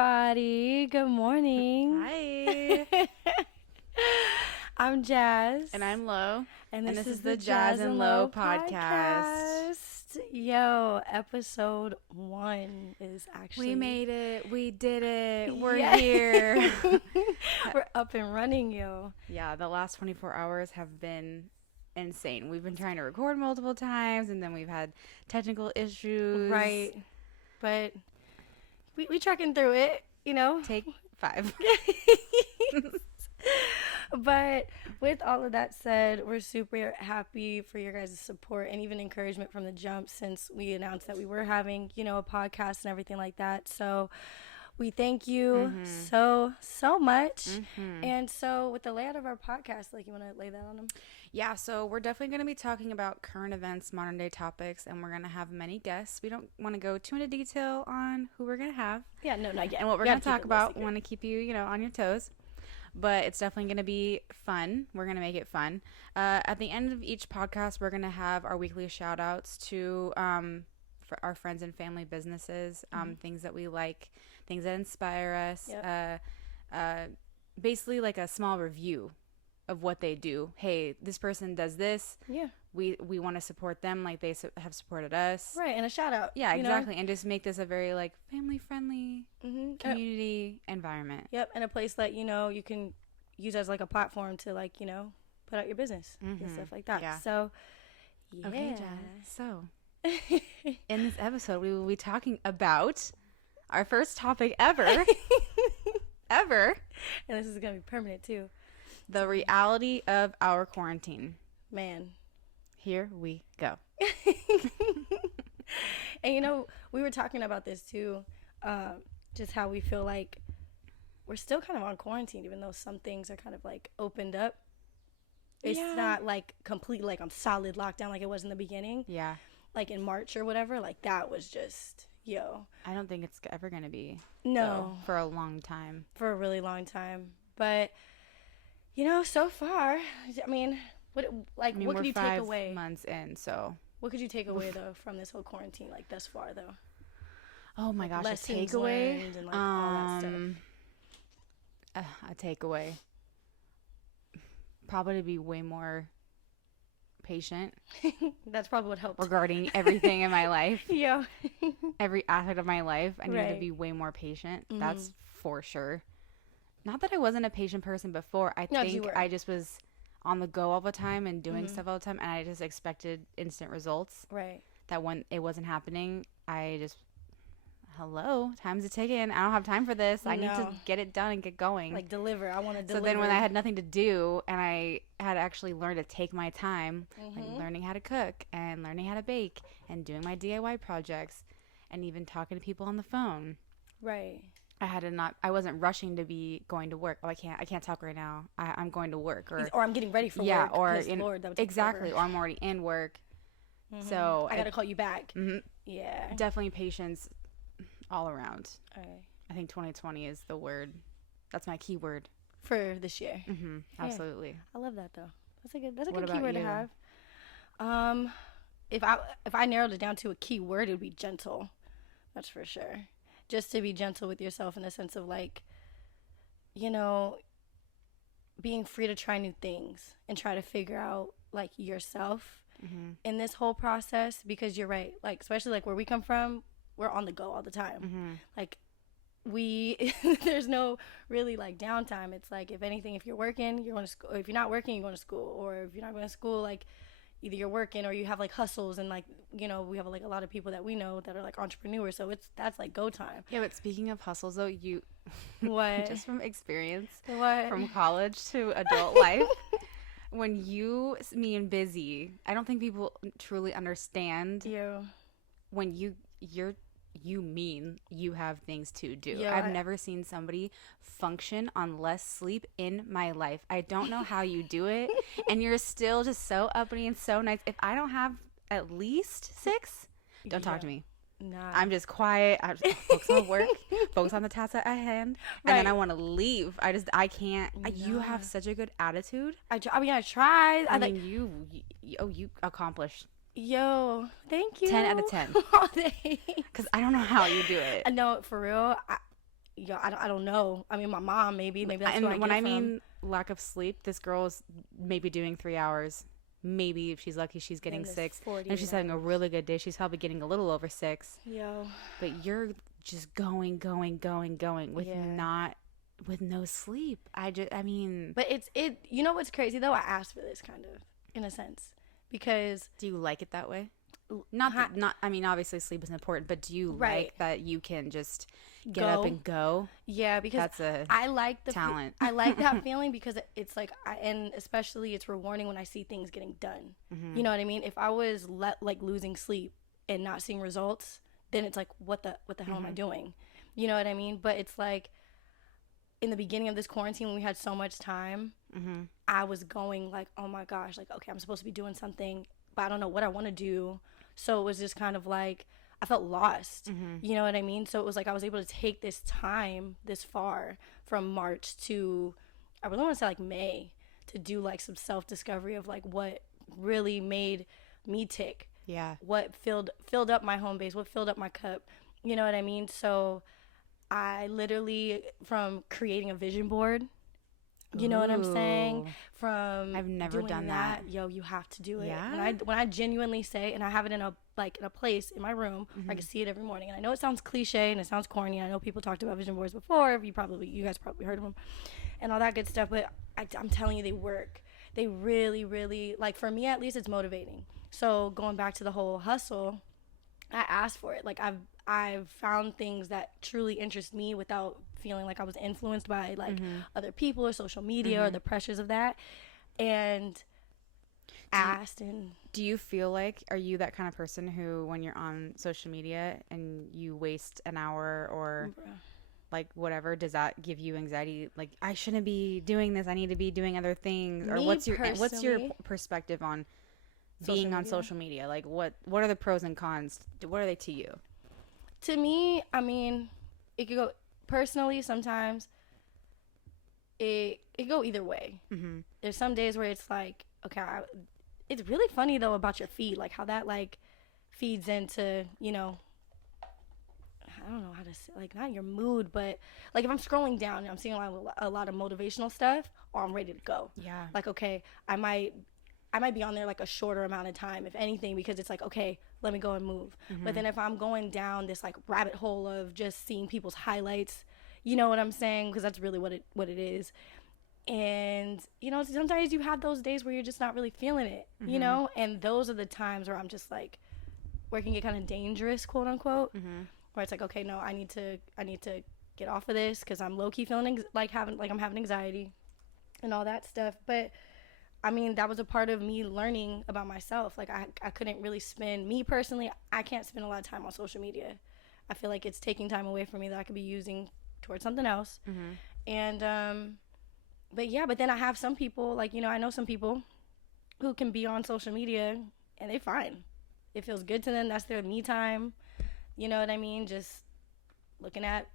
everybody. Good morning. Hi. I'm Jazz. And I'm Lo. And this is the the Jas&Lo podcast. Yo, episode 1 is actually... We made it. We did it. We're Yeah. here. We're up and running, yo. Yeah, the last 24 hours have been insane. We've been trying to record multiple times, and then we've had technical issues. Right. But we trucking through it, you know. Take 5. But with all of that said, we're super happy for your guys' support and even encouragement from the jump since we announced that we were having, you know, a podcast and everything like that. So we thank you so much. And so with the layout of our podcast, like, you want to lay that on them? Yeah, so we're definitely going to be talking about current events, modern day topics, and we're going to have many guests. We don't want to go too into detail on who we're going to have. Yeah, no, not yet. And what we're going to talk about. We want to keep you, you know, on your toes. But it's definitely going to be fun. We're going to make it fun. At the end of each podcast, we're going to have our weekly shout outs to for our friends and family businesses, things that we like, things that inspire us. Yep. Basically like a small review of what they do. Hey, this person does this. Yeah. We want to support them like they have supported us. Right, and a shout out. Yeah, exactly. And just make this a very like family friendly community environment. Yep, and a place that, you know, you can use as like a platform to like, you know, put out your business and stuff like that. Yeah. So, yeah. Okay, Jazz. So, in this episode, we will be talking about our first topic ever. Ever. And this is going to be permanent too. The reality of our quarantine. Man. Here we go. And, you know, we were talking about this too, just how we feel like we're still kind of on quarantine, even though some things are kind of like opened up. It's not like complete, like on solid lockdown like it was in the beginning. Yeah. Like in March or whatever, like that was just, yo. I don't think it's ever going to be. No. For a long time. For a really long time. But, you know, so far, I mean... What could you take away? 5 months in, so. What could you take away, though, from this whole quarantine, like, thus far, though? Oh, my gosh, Lessons a takeaway? learned and, like, all that stuff. A takeaway. Probably to be way more patient. That's probably what helped. Regarding everything in my life. Yeah. Every aspect of my life. I need to be way more patient. That's for sure. Not that I wasn't a patient person before. I think I just was... on the go all the time and doing stuff all the time, and I just expected instant results. Right. That when it wasn't happening, I just, hello, time's a ticking. I don't have time for this. I need to get it done and get going. Like deliver. I want to deliver. So then when I had nothing to do and I had to actually learned to take my time, like learning how to cook and learning how to bake and doing my DIY projects and even talking to people on the phone. Right. I wasn't rushing to be going to work. Oh, I can't talk right now. I'm going to work. Or I'm getting ready for work. Yeah, or Lord, that would exactly. Or I'm already in work. So I got to call you back. Yeah. Definitely patience all around. All right. I think 2020 is the word. That's my key word. For this year. Absolutely. I love that, though. That's a What good keyword about to have. If I narrowed it down to a key word, it would be gentle. That's for sure. Just to be gentle with yourself in the sense of, like, you know, being free to try new things and try to figure out, like, yourself in this whole process. Because you're right. Like, especially, like, where we come from, we're on the go all the time. Like, there's no really, like, downtime. It's like, if anything, if you're working, you're going to school. If you're not working, you're going to school. Or if you're not going to school, like, either you're working or you have like hustles and like, you know, we have like a lot of people that we know that are like entrepreneurs, so that's like go time. Yeah, but speaking of hustles though, you what just from experience, what from college to adult life, when you mean busy, I don't think people truly understand when you mean you have things to do. Yeah, I've never seen somebody function on less sleep in my life. I don't know how you do it. And you're still just so uppity and so nice. If I don't have at least 6, don't talk to me. Nah. I'm just quiet. I just focus on work, focus on the task at hand, and then I want to leave. I can't. You have such a good attitude. I tried. I mean, you accomplished. Yo, thank you. 10 out of 10. Because I don't know how you do it. No, for real. yo, I don't know. I mean, my mom, maybe that's and who I when get I it mean lack of sleep, this girl's maybe doing 3 hours. Maybe if she's lucky, she's getting 6. And if she's having a really good day, she's probably getting a little over 6. Yo. But you're just going with with no sleep. I mean. But you know what's crazy though? I asked for this kind of, in a sense, because. Do you like it that way? I mean, obviously sleep is important, but do you like that you can just get up and go? Yeah, because I like the talent. I like that feeling because it's like, and especially it's rewarding when I see things getting done. Mm-hmm. You know what I mean? If I was losing sleep and not seeing results, then it's like, what the hell am I doing? You know what I mean? But it's like, in the beginning of this quarantine, when we had so much time, I was going like, oh my gosh, like, okay, I'm supposed to be doing something, but I don't know what I want to do. So it was just kind of like, I felt lost. You know what I mean? So it was like I was able to take this time this far from March to, I really want to say like May, to do like some self-discovery of like what really made me tick. Yeah. What filled up my home base, what filled up my cup. You know what I mean? So I literally, from creating a vision board, you know what I'm saying? From I've never done that. Yo, you have to do it. Yeah. When I genuinely say, and I have it in a place in my room where I can see it every morning. And I know it sounds cliche and it sounds corny. I know people talked about vision boards before. You guys probably heard of them and all that good stuff. But I'm telling you, they work. They really, really, like, for me at least, it's motivating. So going back to the whole hustle, I asked for it. Like, I've found things that truly interest me without feeling like I was influenced by like other people or social media or the pressures of that, and asked. And do you feel like, are you that kind of person who, when you're on social media and you waste an hour or like whatever, does that give you anxiety? Like, I shouldn't be doing this, I need to be doing other things? Or what's your perspective on being on social media? Like, what are the pros and cons? What are they to you? To me, I mean, it could go personally. Sometimes it go either way. There's some days where it's like, okay, it's really funny though about your feed, like how that like feeds into, you know, I don't know how to say, like, not your mood, but like if I'm scrolling down and I'm seeing a lot of motivational stuff, or I'm ready to go. Yeah. Like, okay, I might be on there like a shorter amount of time, if anything, because it's like, okay, let me go and move. But then if I'm going down this like rabbit hole of just seeing people's highlights, you know what I'm saying? Because that's really what it is. And, you know, sometimes you have those days where you're just not really feeling it, you know? And those are the times where I'm just like, where it can get kind of dangerous, quote unquote, where it's like, okay, no, I need to get off of this because I'm low key feeling I'm having anxiety and all that stuff. But I mean, that was a part of me learning about myself. Like, I couldn't really me personally, I can't spend a lot of time on social media. I feel like it's taking time away from me that I could be using towards something else. And, but then I have some people, like, you know, I know some people who can be on social media and they're fine. It feels good to them. That's their me time. You know what I mean? Just looking at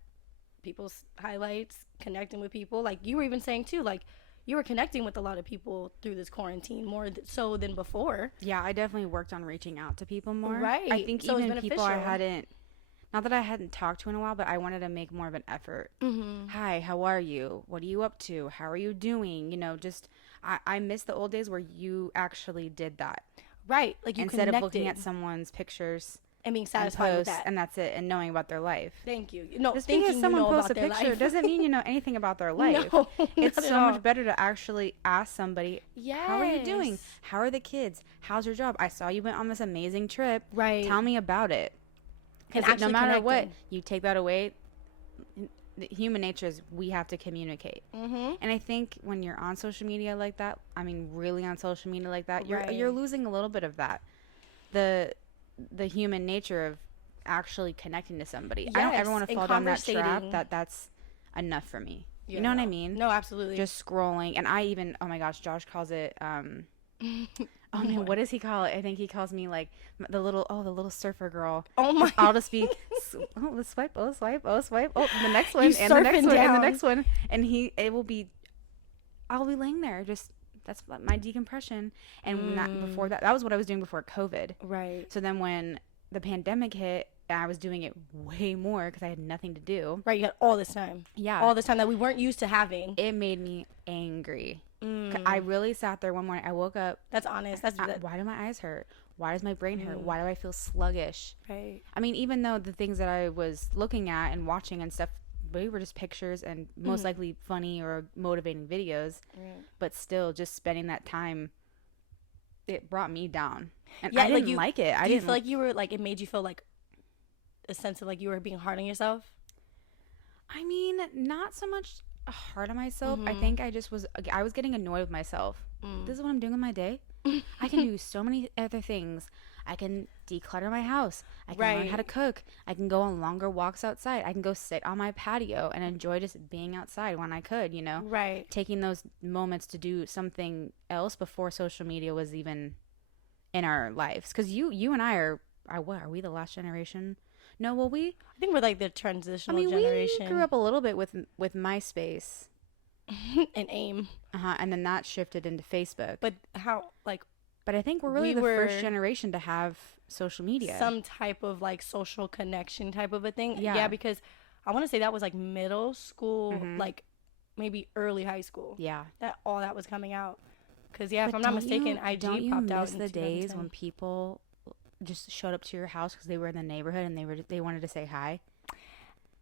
people's highlights, connecting with people. Like you were even saying too, like, you were connecting with a lot of people through this quarantine more so than before. Yeah, I definitely worked on reaching out to people more. Right. I think so even people I hadn't, not that I hadn't talked to in a while, but I wanted to make more of an effort. Hi, how are you? What are you up to? How are you doing? You know, just, I miss the old days where you actually did that. Right. Like, you instead of looking at someone's pictures and being satisfied with that, and that's it, and knowing about their life. Thank you. No, just because someone posts a picture doesn't mean you know anything about their life. No, it's so much better to actually ask somebody, how are you doing? How are the kids? How's your job? I saw you went on this amazing trip. Right. Tell me about it. Because no matter what, you take that away, the human nature is we have to communicate. And I think when you're on social media like that, I mean really on social media like that, you're losing a little bit of that. The human nature of actually connecting to somebody. Yes, I don't ever want to fall down that trap that's enough for me. You know what I mean? No, absolutely. Just scrolling. And I even, oh my gosh, Josh calls it, oh man, what does he call it? I think he calls me like the little surfer girl. Oh my. I'll just be, let's swipe, swipe, swipe. Oh, the next one, and the next one, and the next one. And I'll be laying there just, that's my decompression. And before that was what I was doing before COVID. Right. So then when the pandemic hit, I was doing it way more because I had nothing to do. Right, you had all this time. Yeah. All this time that we weren't used to having. It made me angry. I really sat there one morning. I woke up. That's honest. Why do my eyes hurt? Why does my brain hurt? Why do I feel sluggish? Right. I mean, even though the things that I was looking at and watching and stuff, they were just pictures and most likely funny or motivating videos. Right. But still, just spending that time, it brought me down. And I didn't like it. Do you feel like you were, like, it made you feel like a sense of, like, you were being hard on yourself? I mean, not so much hard on myself. I think I was getting annoyed with myself. This is what I'm doing in my day. I can do so many other things. I can declutter my house. I can learn how to cook. I can go on longer walks outside. I can go sit on my patio and enjoy just being outside when I could, you know? Right. Taking those moments to do something else before social media was even in our lives. Because you and I are what? Are we the last generation? No, well, I think we're like the transitional generation. We grew up a little bit with MySpace. And AIM. And then that shifted into Facebook. But how, like... But I think we're really the first generation to have social media. Some type of, like, social connection type of a thing. Yeah, because I want to say that was, like, middle school, like, maybe early high school. Yeah. That was coming out. Because, if I'm not mistaken, IG popped out in the 2010. days when people just showed up to your house because they were in the neighborhood and they wanted to say hi?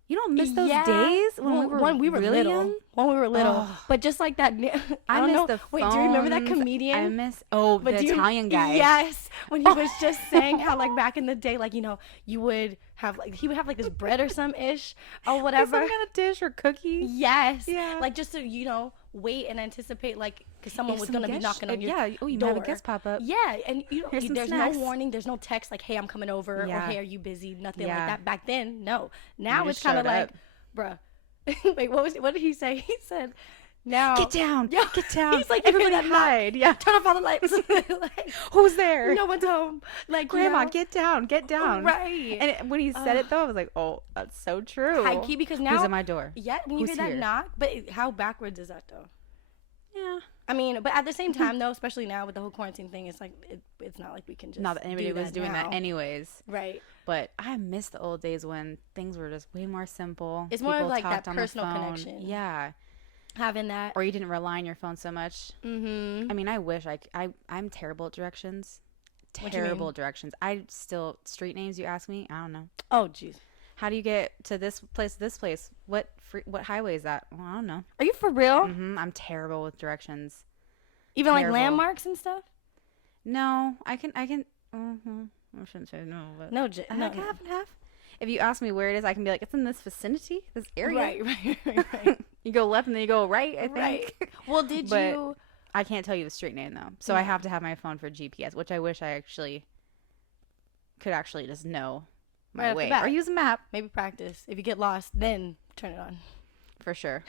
You don't miss those days when we were little. Young? When we were little. Oh. But just like that, I don't know. Wait, do you remember that comedian? I miss, the Italian guy. Yes. When he was just saying how, like, back in the day, like, you know, you would have, like, he would have, like, this bread or some ish or whatever. Some kind of dish or cookie. Yes. Yeah. Like, just to, you know, wait and anticipate, like, because someone was going to be knocking on your door. You might have a guest pop up. Yeah, and there's snacks. no warning, there's no text like, hey, I'm coming over, or hey, are you busy? Nothing like that. Back then, no. Now it's kind of like, bruh. Wait, what did he say? He said, now get down. Yeah. Get down. He's like, everybody hide. Yeah. Turn off all the lights. Like, who's there? No one's home. Like, Grandma, get down. Get down. Right. And when he said it though, I was like, oh, that's so true. High key, because now who's at my door? Yeah, when you hear that knock, but how backwards is that though? Yeah. I mean, but at the same time, though, especially now with the whole quarantine thing, it's like it's not like we can just not that anybody was doing that anyways. Right. But I miss the old days when things were just way more simple. It's more of like that personal connection. Yeah. Having that. Or you didn't rely on your phone so much. Mm-hmm. I mean, I wish I'm terrible at directions. Terrible directions. Street names you ask me, I don't know. Oh, jeez. How do you get to this place, What highway is that? Well, I don't know. Are you for real? Mm-hmm. I'm terrible with directions. Even like landmarks and stuff? No, I can. Mm-hmm. I shouldn't say no, but no, half and half. If you ask me where it is, I can be like, it's in this vicinity, this area. Right. You go left and then you go right, I think. Right. Well, you... I can't tell you the street name, though. So I have to have my phone for GPS, which I wish I could actually just know my way. Or use a map. Maybe practice. If you get lost, then turn it on. For sure.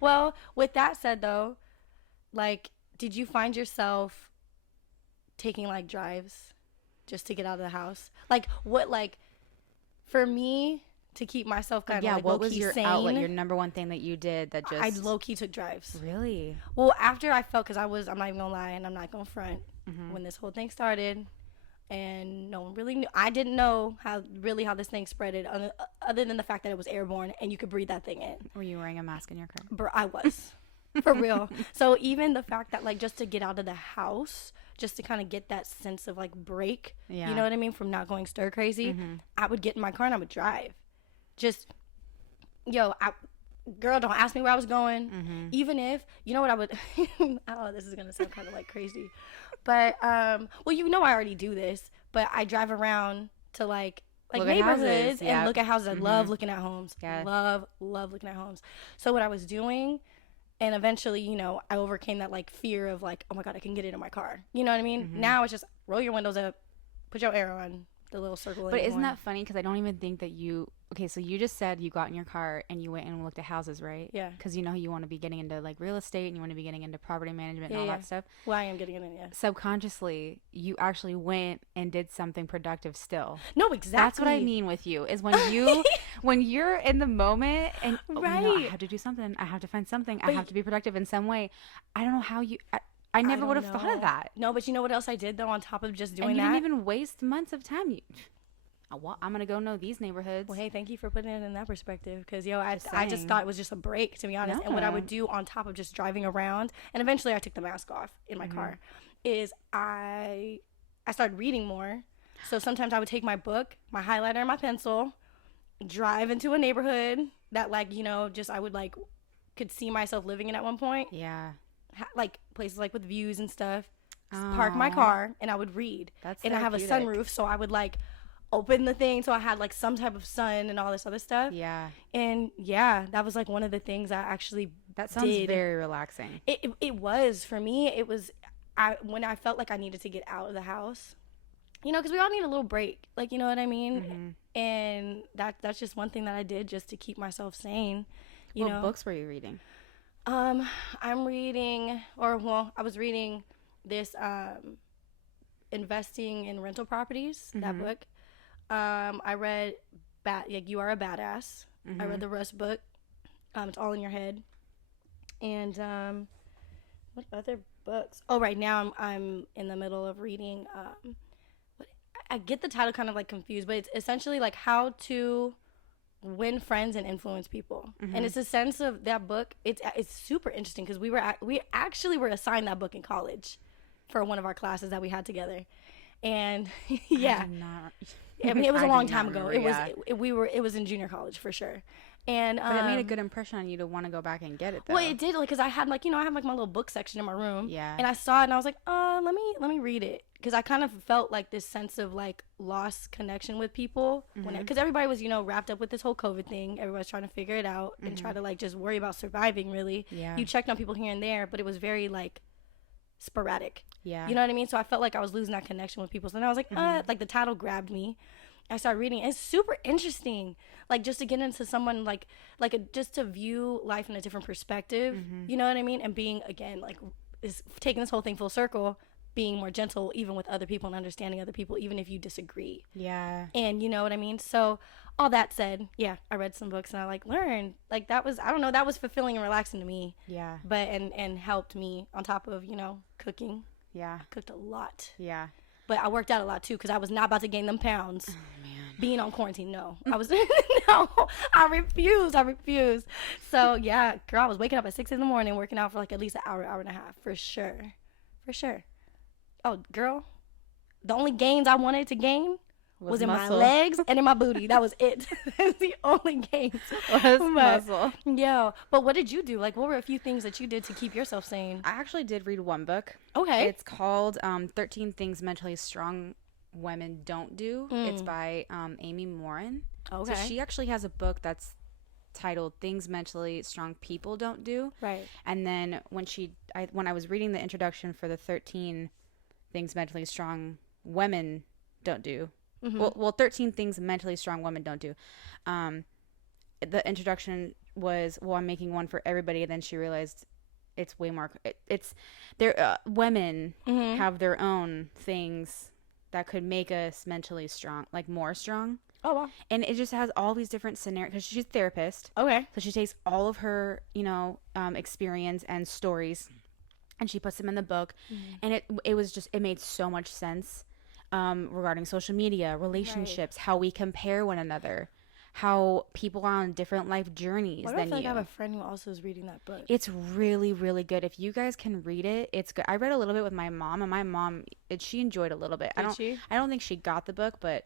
Well, with that said, though, like, did you find yourself taking, like, drives just to get out of the house? Like, for me, to keep myself kind of, like, what was your sane, outlet, your number one thing that you did that just... I low-key took drives. Really? Well, after I felt, because I'm not even going to lie, and I'm not going to front, when this whole thing started, and no one really knew. I didn't know how this thing spreaded, other than the fact that it was airborne, and you could breathe that thing in. Were you wearing a mask in your car? Bro, I was. For real. So even the fact that, like, just to get out of the house, just to kind of get that sense of, like, break, you know what I mean, from not going stir crazy, I would get in my car and I would drive. Just, girl, don't ask me where I was going. Even if, you know what I would, oh, this is going to sound kind of like crazy. But, well, you know I already do this, but I drive around to, like neighborhoods and look at houses. I love looking at homes. Yeah. Love looking at homes. So what I was doing, and eventually, you know, I overcame that, like, fear of, like, oh my God, I can get into my car. You know what I mean? Now it's just roll your windows up, put your arrow on, the little circle. But isn't that funny? Because I don't even think that you... Okay, so you just said you got in your car and you went and looked at houses, right? Yeah. Because you know you want to be getting into, like, real estate and you want to be getting into property management and all that stuff. Well, I am getting into it, yeah. Subconsciously, you actually went and did something productive still. No, exactly. That's what I mean with you, is when you... when you're in the moment and... Right. Oh, no, I have to do something. I have to find something. I have to be productive in some way. I don't know how you... I never would have thought of that. No, but you know what else I did, though, on top of just doing and you that? didn't even waste months of time. Well, I'm gonna go know these neighborhoods. Well, hey, thank you for putting it in that perspective. Because, I just thought it was just a break, to be honest. No. And what I would do on top of just driving around, and eventually I took the mask off in my car, is I started reading more. So sometimes I would take my book, my highlighter, and my pencil, drive into a neighborhood that, like, just I would, like, could see myself living in at one point. Yeah. Like, places, like, with views and stuff. Park my car, and I would read. And I have a sunroof, so I would, like, open the thing so I had like some type of sun and all this other stuff. Yeah. And that was like one of the things I actually that sounds very relaxing. It was for me. It was when I felt like I needed to get out of the house, because we all need a little break, like, you know what I mean. And that's just one thing that I did just to keep myself sane. What books were you reading? I'm reading, I was reading this Investing in Rental Properties, that book. I read You Are a Badass. I read the Russ book. It's all in your head. And what other books? Oh, right now I'm in the middle of reading. I get the title kind of like confused, but it's essentially like how to win friends and influence people. And it's a sense of that book. It's super interesting because we actually were assigned that book in college for one of our classes that we had together. And I mean, it was a long time ago. It was in junior college for sure. And but it made a good impression on you to want to go back and get it though. Well, it did, like, because I had like I have like my little book section in my room. Yeah. And I saw it and I was like, let me read it, because I kind of felt like this sense of like lost connection with people because everybody was wrapped up with this whole COVID thing. Everybody's trying to figure it out and try to like just worry about surviving. Really. Yeah. You checked on people here and there, but it was very like sporadic. Yeah. You know what I mean? So I felt like I was losing that connection with people. So then I was like, like the title grabbed me. I started reading. It's super interesting, like just to get into someone just to view life in a different perspective. You know what I mean? And being, again, like, is taking this whole thing full circle, being more gentle even with other people and understanding other people, even if you disagree. Yeah. And you know what I mean? So all that said, I read some books and I like learned, like, that was, I don't know, that was fulfilling and relaxing to me. Yeah. But and helped me on top of cooking. Yeah. I cooked a lot. Yeah. But I worked out a lot too, because I was not about to gain them pounds. Oh, man. Being on quarantine, no. I was, no, I refuse. So, yeah, girl, I was waking up at 6 a.m, working out for like at least an hour and a half, for sure. Oh, girl, the only gains I wanted to gain was in muscle. My legs and in my booty. That was it. That's the only gains. Muscle. Yeah. But what did you do? Like, what were a few things that you did to keep yourself sane? I actually did read one book. Okay. It's called 13 Things Mentally Strong Women Don't Do. It's by Amy Morin. Okay. So she actually has a book that's titled Things Mentally Strong People Don't Do. Right. And then when I was reading the introduction for the 13 Things Mentally Strong Women Don't Do, well, 13 things mentally strong women don't do. The introduction was, I'm making one for everybody. And then she realized it's way more. Women have their own things that could make us mentally strong, like more strong. Oh, wow. And it just has all these different scenarios, because she's a therapist. Okay. So she takes all of her, experience and stories, and she puts them in the book. And it made so much sense. Regarding social media, relationships, how we compare one another, how people are on different life journeys than you. I feel like I have a friend who also is reading that book. It's really, really good. If you guys can read it, it's good. I read a little bit with my mom, and my mom, she enjoyed a little bit. I don't think she got the book, but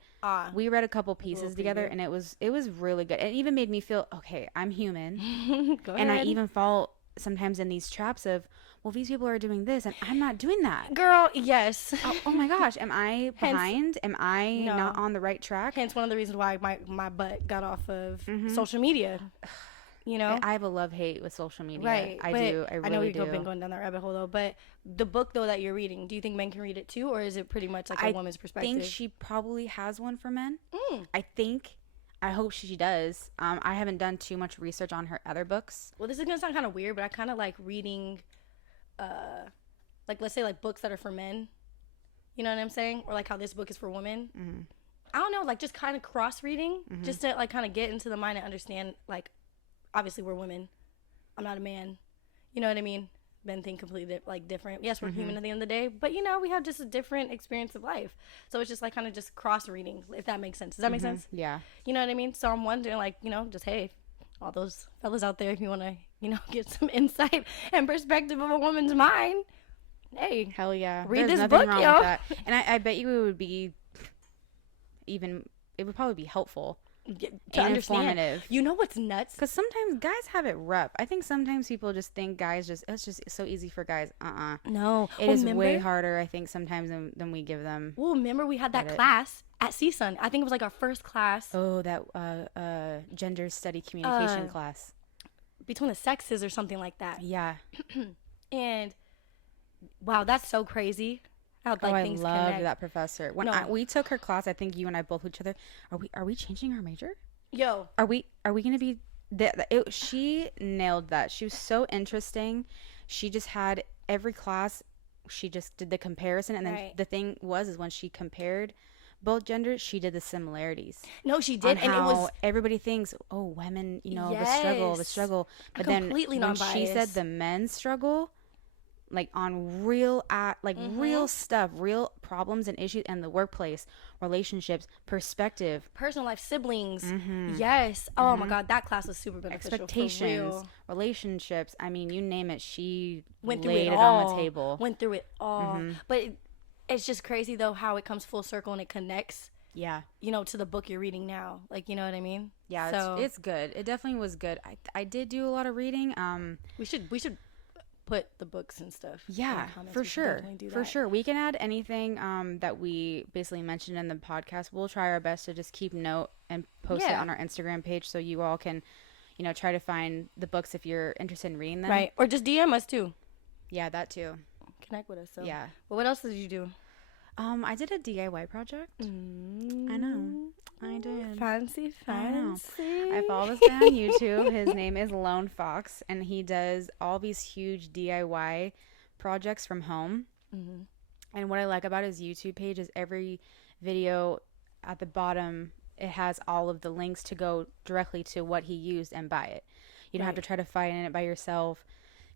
we read a couple pieces together, and it was really good. It even made me feel, okay, I'm human. Go and ahead. I even fall sometimes in these traps of, well, these people are doing this and I'm not doing that. Girl, yes. Oh my gosh. Am I behind? Am I not on the right track? Hence one of the reasons why my butt got off of social media. I have a love-hate with social media. Right. I do. I really do. I know we've been going down that rabbit hole though, but the book though that you're reading, do you think men can read it too, or is it pretty much like a woman's perspective? I think she probably has one for men. I hope she does. I haven't done too much research on her other books. Well, this is going to sound kind of weird, but I kind of like reading, like, let's say, like, books that are for men. You know what I'm saying? Or, like, how this book is for women. I don't know, like, just kind of cross-reading, just to, like, kind of get into the mind and understand, like, obviously we're women. I'm not a man. You know what I mean? men think completely different. Yes, we're human at the end of the day, but you know, we have just a different experience of life. So it's just like kind of just cross reading, if that makes sense. Does that make sense? Yeah. You know what I mean? So I'm wondering, like, you know, just hey, all those fellas out there, if you want to, you know, get some insight and perspective of a woman's mind, hey, hell yeah, read there's this nothing book, wrong yo. with that. And I bet you it would probably be helpful to and understand. informative. You know what's nuts? Because sometimes guys have it rough. I think sometimes people just think it's just so easy for guys. No. It is way harder, I think, sometimes than we give them. Well, remember we had that class at CSUN. I think it was like our first class. Oh, that gender study communication class. Between the sexes or something like that. Yeah. And wow, that's so crazy. How, like, I things loved connect. that professor. When we took her class, I think you and I both with each other. Are we changing our major? Yo. Are we gonna be? She nailed that. She was so interesting. She just had every class. She just did the comparison, and then the thing is when she compared both genders, she did the similarities. No, she did, and it was everybody thinks, oh, women, you know, yes. the struggle, but then when she said the men's struggle, like on real real stuff, real problems and issues in the workplace, relationships, perspective, personal life, siblings. Yes. Oh my God, that class was super beneficial. Expectations, relationships. I mean, you name it. She went through laid it on all. the table. Went through it all. But it's just crazy though how it comes full circle and it connects. Yeah. You know, to the book you're reading now. Like, you know what I mean? Yeah. So, it's good. It definitely was good. I did do a lot of reading. We should put the books and stuff. Yeah, for sure. For sure. We can add anything that we basically mentioned in the podcast. We'll try our best to just keep note and post it on our Instagram page so you all can, you know, try to find the books if you're interested in reading them. Right. Or just DM us too. Yeah, that too. Connect with us. So. Yeah. Well, what else did you do? I did a DIY project. I know. I did. Fancy. I follow this guy on YouTube. His name is Lone Fox, and he does all these huge DIY projects from home. And what I like about his YouTube page is every video at the bottom, it has all of the links to go directly to what he used and buy it. You don't have to try to find it by yourself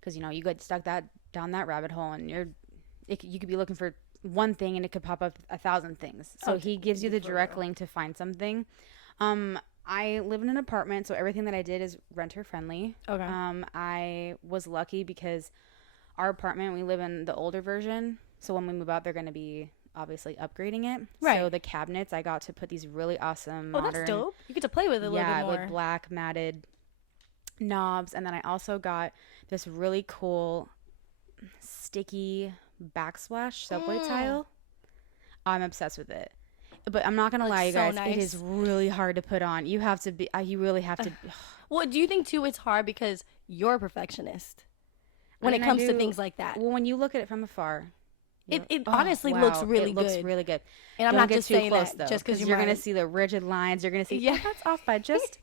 because, you know, you get stuck down that rabbit hole and you could be looking for one thing and it could pop up 1,000 things. So he gives you the direct link to find something. I live in an apartment, so everything that I did is renter friendly. Okay. I was lucky because our apartment, we live in the older version. So when we move out, they're going to be obviously upgrading it. Right. So the cabinets, I got to put these really awesome modern. That's dope. You get to play with it a little bit more. Yeah, with black matted knobs. And then I also got this really cool sticky backsplash subway tile. I'm obsessed with it, but I'm not gonna lie, you guys, it is really hard to put on. You have to be you really have to well, do you think too it's hard because you're a perfectionist when it comes to things like that? Well, when you look at it from afar, it honestly looks really good. Looks really good. And I'm not just saying that though, just because you're gonna see the rigid lines. You're gonna see that's off by just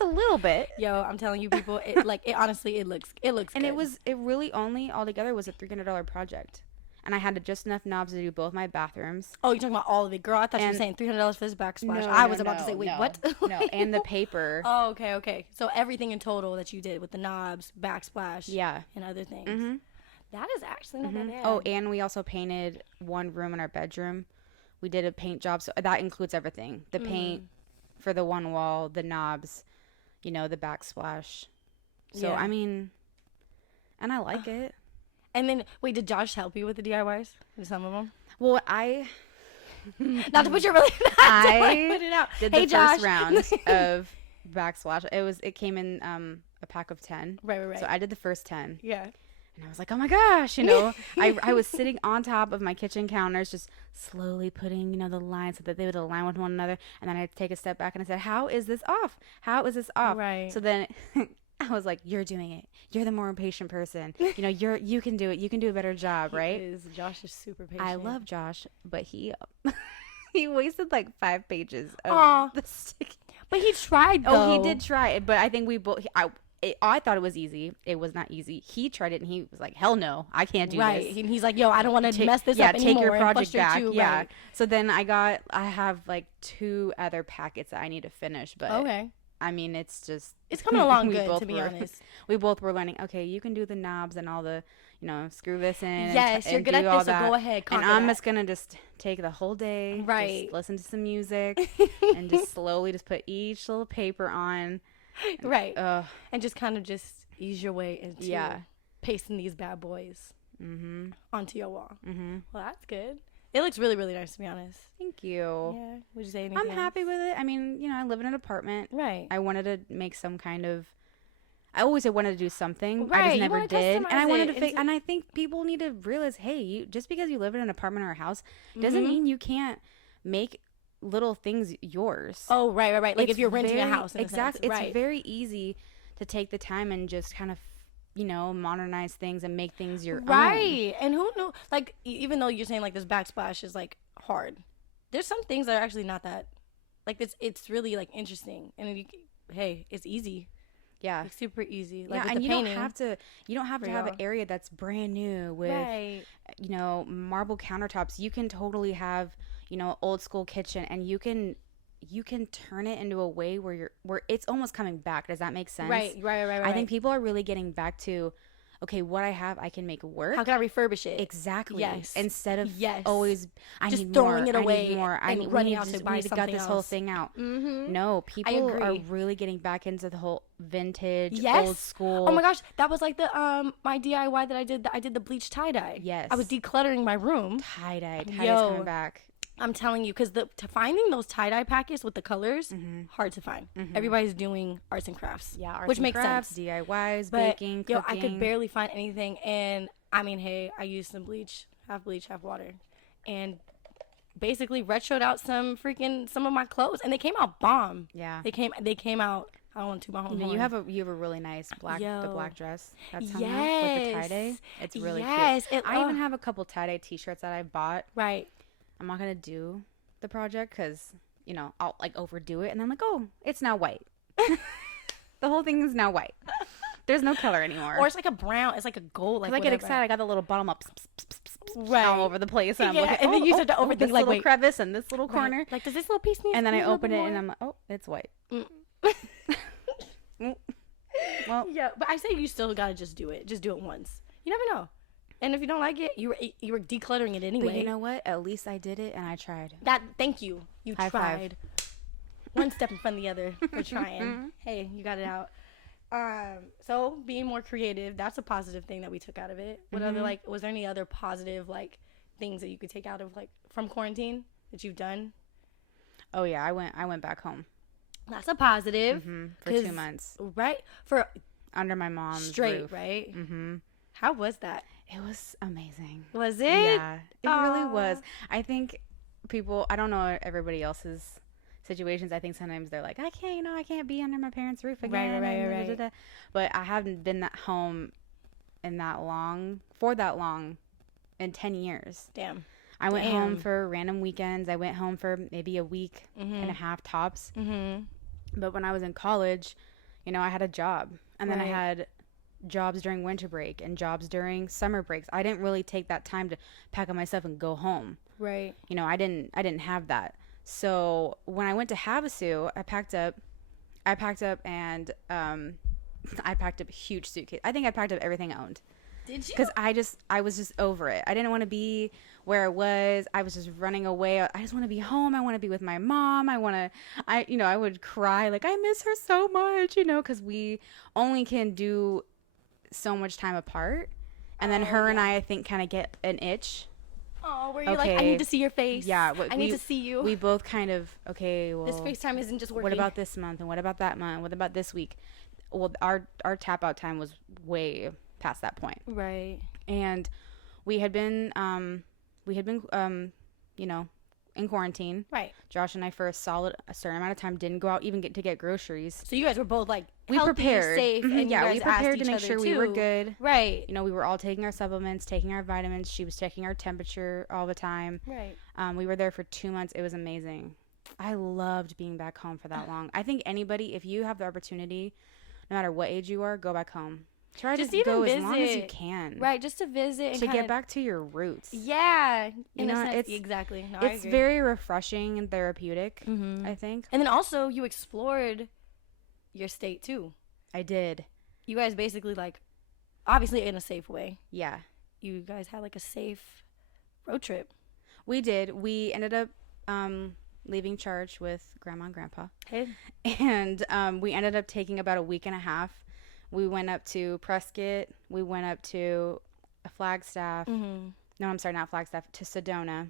a little bit. Yo, I'm telling you, people, it honestly, it looks and good. it really only altogether was a $300 project, and I had just enough knobs to do both my bathrooms. Oh, you're talking about all of it, girl. I thought you were saying $300 for this backsplash. I was about to say, wait, what? No, and the paper. Oh, okay. So everything in total that you did with the knobs, backsplash, and other things. That is actually not that bad. Oh, and we also painted one room in our bedroom. We did a paint job, so that includes everything: the paint for the one wall, the knobs, you know, the backsplash. So I mean, and I like it. And then, wait, did Josh help you with the DIYs? Did some of them? Well, not to put your really put it out. Did the first round of backsplash. It came in a pack of 10. Right. So I did the first 10. Yeah. And I was like, oh my gosh, you know, I was sitting on top of my kitchen counters, just slowly putting, you know, the lines so that they would align with one another. And then I'd take a step back and I said, how is this off? How is this off? Right. So then I was like, you're doing it. You're the more impatient person. You know, you can do it. You can do a better job, right? Josh is super patient. I love Josh, but he wasted like 5 pages of the stick. But he tried, though. Oh, he did try it, but I think we both. I thought it was easy. It was not easy. He tried it and he was like, hell no, I can't do this. Right. And he's like, yo, I don't want to mess this up anymore. Take your project back. You. Yeah. Right. So then I have like 2 other packets that I need to finish. But I mean, it's coming along good, to be honest. we both were learning, okay, you can do the knobs and all the, screw this in. Yes, you're good at this, so go ahead, and I'm just going to just take the whole day, right? Just listen to some music and just slowly just put each little paper on. And, right. And just kind of just ease your way into pasting these bad boys onto your wall. Well, that's good. It looks really, really nice, to be honest. Thank you. Yeah. Would you say anything I'm happy with it. I mean, I live in an apartment. Right. I wanted to make some kind of. I always wanted to do something. Right. I just never did. And I wanted to and I think people need to realize, hey, just because you live in an apartment or a house doesn't mean you can't make little things yours. Oh, right. Like if you're renting a house. Exactly. It's very easy to take the time and just kind of, modernize things and make things your own. Right. And who knew, like, even though you're saying like this backsplash is like hard, there's some things that are actually not that, like, it's really like interesting. And it's easy. Yeah. Like, super easy. Like, and you don't have to have an area that's brand new with, marble countertops. You can totally have, old school kitchen, and you can turn it into a way where it's almost coming back. Does that make sense? Right. I think people are really getting back to, okay, what I have, I can make work. How can I refurbish it? Exactly. Yes. Instead of always, just need throwing more, it away, I need more. and running out to buy something got this else. whole thing out. No, people are really getting back into the whole vintage, old school. Oh my gosh, that was like the my DIY that I did. I did the bleach tie dye. Yes. I was decluttering my room. Tie dye is coming back. I'm telling you, because finding those tie-dye packets with the colors, hard to find. Everybody's doing arts and crafts. Yeah, which makes sense. DIYs, but, baking, cooking. I could barely find anything. And, I mean, hey, I used some bleach, half water. And basically retroed out some of my clothes. And they came out bomb. Yeah. They came out, I don't want to toot my own horn. You have a really nice the black dress that's hung out with the tie-dye. It's really cute. I even have a couple tie-dye t-shirts that I bought. Right. I'm not going to do the project because, I'll like overdo it. And then I'm like, oh, it's now white. The whole thing is now white. There's no color anymore. Or it's like a brown. It's like a gold. Like, I get excited. I got the little bottom up right all over the place. And I'm looking, and then you start to overthink, this like, little crevice and this little corner. Right. Like, does this little piece need and then I open it and I'm like, oh, it's white. Well, yeah, but I say you still got to just do it. Just do it once. You never know. And if you don't like it, you were decluttering it anyway. But you know what? At least I did it and I tried. Thank you. You High tried. One step in front of the other for trying. Hey, you got it out. So being more creative, that's a positive thing that we took out of it. What other, like, was there any other positive, like, things that you could take out of, like, from quarantine that you've done? Oh yeah, I went back home. That's a positive. For 2 months. Right? For under my mom's straight roof. Right? How was that? It was amazing. Was it? Yeah, it really was. I think I don't know everybody else's situations. I think sometimes they're like, I can't be under my parents' roof again. Right. But I haven't been at home for that long in 10 years. Damn. I went home for random weekends. I went home for maybe a week and a half tops. But when I was in college, I had a job. And then I had jobs during winter break and jobs during summer breaks. I didn't really take that time to pack up my stuff and go home. Right. I didn't have that. So when I went to Havasu, I packed up and I packed up a huge suitcase. I think I packed up everything I owned. Did you? Because I was just over it. I didn't want to be where I was. I was just running away. I just want to be home. I want to be with my mom. I would cry like, I miss her so much, because we only can do so much time apart. And then her and I think, kind of get an itch. Oh, where you're like, I need to see your face. Yeah. I need to see you. We both kind of, okay, well. This FaceTime isn't just working. What about this month? And what about that month? What about this week? Well, our tap out time was way past that point. Right. And we had been in quarantine. Right. Josh and I, for a certain amount of time, didn't go out even to get groceries. So you guys were both like we healthy, prepared, safe, and we prepared to make sure we were good. Right. We were all taking our supplements, taking our vitamins. She was checking our temperature all the time. Right. We were there for 2 months. It was amazing. I loved being back home for that long. I think anybody, if you have the opportunity, no matter what age you are, go back home. Try to go as long as you can. Right, just to visit. And to get back to your roots. Yeah. Exactly. No, it's very refreshing and therapeutic, I think. And then also, you explored your state, too. I did. you guys basically like, obviously in a safe way. Yeah. You guys had like a safe road trip. We did. We ended up leaving church with Grandma and Grandpa. Hey. And we ended up taking about a week and a half. We went up to Prescott. We went up to Flagstaff. Mm-hmm. No, I'm sorry, not Flagstaff. To Sedona.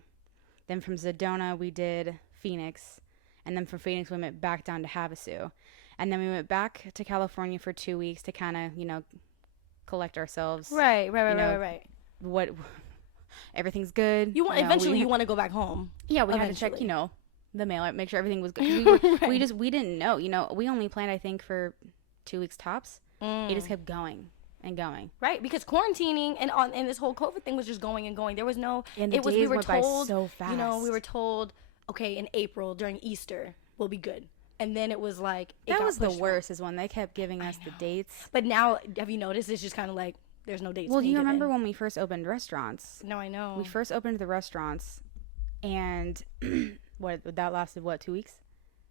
Then from Sedona, we did Phoenix. And then from Phoenix, we went back down to Havasu. And then we went back to California for 2 weeks to kind of, you know, collect ourselves. Right. What everything's good. You want eventually you want to go back home. Yeah, we had to check, you know, the mail, make sure everything was good. We didn't know, you know. We only planned, I think, for 2 weeks tops. It just kept going and going. Right, because quarantining and this whole COVID thing was just going and going. There was no. And the days went by so fast. You know, we were told, okay, in April during Easter we'll be good. And then it was like that was the worst is when they kept giving us the dates. But now, have you noticed? It's just kind of like there's no dates. Well, do you remember when we first opened restaurants? No, I know. We first opened the restaurants, and that lasted 2 weeks,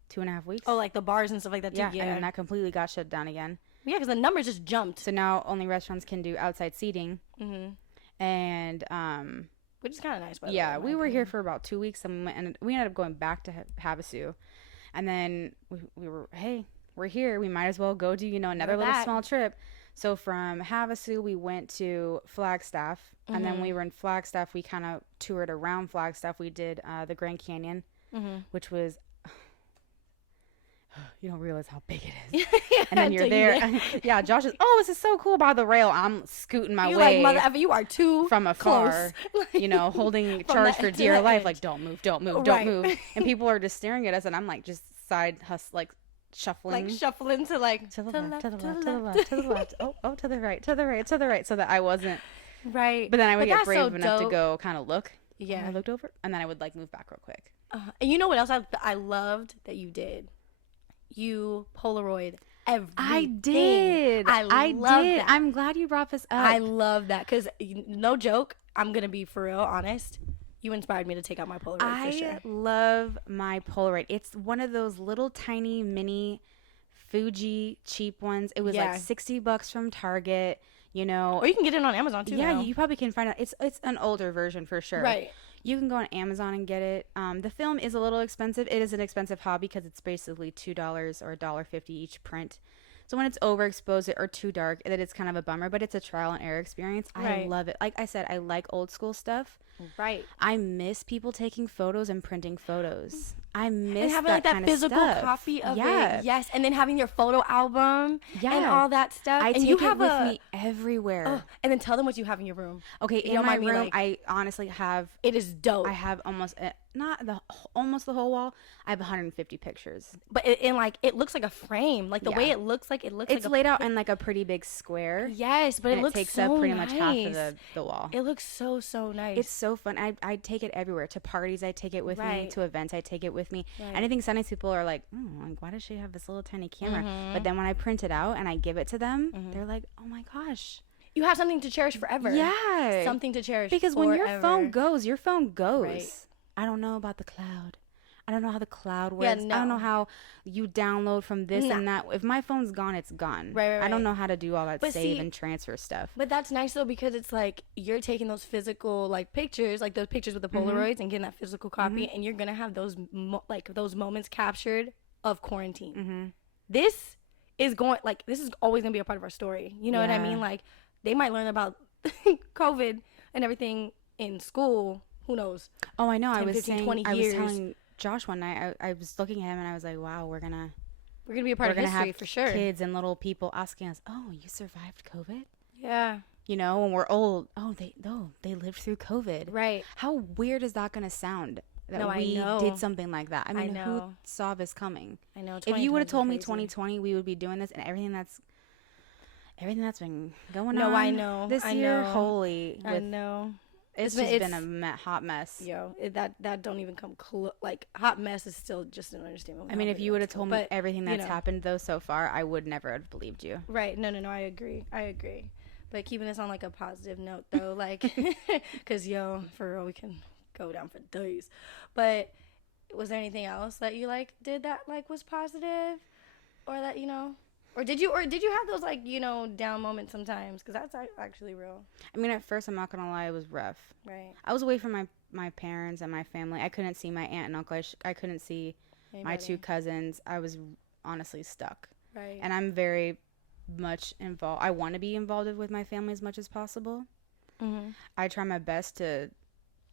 2.5 weeks. Oh, like the bars and stuff like that too. Yeah, and that completely got shut down again. Yeah, because the numbers just jumped. So now only restaurants can do outside seating. And which is kind of nice. By the way, we were opinion. here for about 2 weeks, and we ended up going back to Havasu. And then we were, hey, we're here. We might as well go do, you know, another little small trip. So from Havasu, we went to Flagstaff. And then we were in Flagstaff. We kind of toured around Flagstaff. We did the Grand Canyon, which was, you don't realize how big it is. And then you're there. Yeah, Josh is, this is so cool by the rail. I'm scooting my way. Like, mother effer, you are too from afar, you know, holding charge for dear life. Like, don't move. Right. And people are just staring at us. And I'm like, just shuffling. Like shuffling to like, to the left, to the left. Oh, to the right. So that I wasn't. Right. But then I would get brave enough to go kind of look. Yeah. And I looked over. And then I would like move back real quick. And you know what else I loved that you did? You Polaroid everything. I did. I did. That. I'm glad you brought this up. I love that because no joke, I'm gonna be for real honest. You inspired me to take out my Polaroid for sure. I love my Polaroid. It's one of those little tiny mini Fuji cheap ones. It was like $60 from Target. You know, or you can get it on Amazon too. Yeah, now. You probably can find it. It's an older version for sure. Right. You can go on Amazon and get it. The film is a little expensive. It is an expensive hobby because it's basically $2 or $1.50 each print. So when it's overexposed or too dark, that it's kind of a bummer. But it's a trial and error experience. Right. I love it. Like I said, I like old school stuff. Right. I miss people taking photos and printing photos. I miss and having that like that physical copy of it. Yes, and then having your photo album and all that stuff. I take it with me everywhere. Oh, and then tell them what you have in your room. Okay, in my room, I honestly have. It is dope. I have almost almost the whole wall. I have 150 pictures. But it looks like a frame. Like the way it looks like it's laid out in like a pretty big square. Yes, but it looks takes so up pretty nice. much half of the wall. It looks so nice. It's so fun. I take it everywhere. To parties, I take it with me. To events, I take it with me. Right. And I think sometimes people are like, why does she have this little tiny camera? But then when I print it out and I give it to them, they're like, oh my gosh. You have something to cherish forever. Yeah. Something to cherish because forever. When your phone goes. Right. I don't know about the cloud. I don't know how the cloud works. Yeah, no. I don't know how you download from this and that. If my phone's gone, it's gone. Right. I don't know how to do all that save and transfer stuff. But that's nice though because it's like you're taking those physical like pictures, like those pictures with the Polaroids and getting that physical copy, and you're gonna have those those moments captured of quarantine. This is always gonna be a part of our story. You know what I mean? Like they might learn about COVID and everything in school. Who knows? Oh, I know. 10, 15, 20 years. I was telling Josh one night, I was looking at him and I was like, wow, we're gonna be a part of history have for sure. Kids and little people asking us, oh, you survived COVID? Yeah. You know, when we're old, they lived through COVID. Right. How weird is that gonna sound? That we did something like that. I mean, who saw this coming? I know. If you would have told me 2020 we would be doing this and everything that's been going on. No, I know. This year, holy. I know. It's been a hot mess. Yo, that don't even come close. Like, hot mess is still just an understatement. I mean, if you would have told me everything that's happened, though, so far, I would never have believed you. Right. No, I agree. But keeping this on, like, a positive note, though, like, because, for real, we can go down for days. But was there anything else that you, like, did that, like, was positive? Or that, Or did you have those like, you know, down moments sometimes? Because that's actually real. I mean, at first, I'm not gonna lie, it was rough. Right. I was away from my parents and my family. I couldn't see my aunt and uncle. I couldn't see my 2 cousins. I was honestly stuck. Right. And I'm very much involved. I want to be involved with my family as much as possible. Mm-hmm. I try my best to,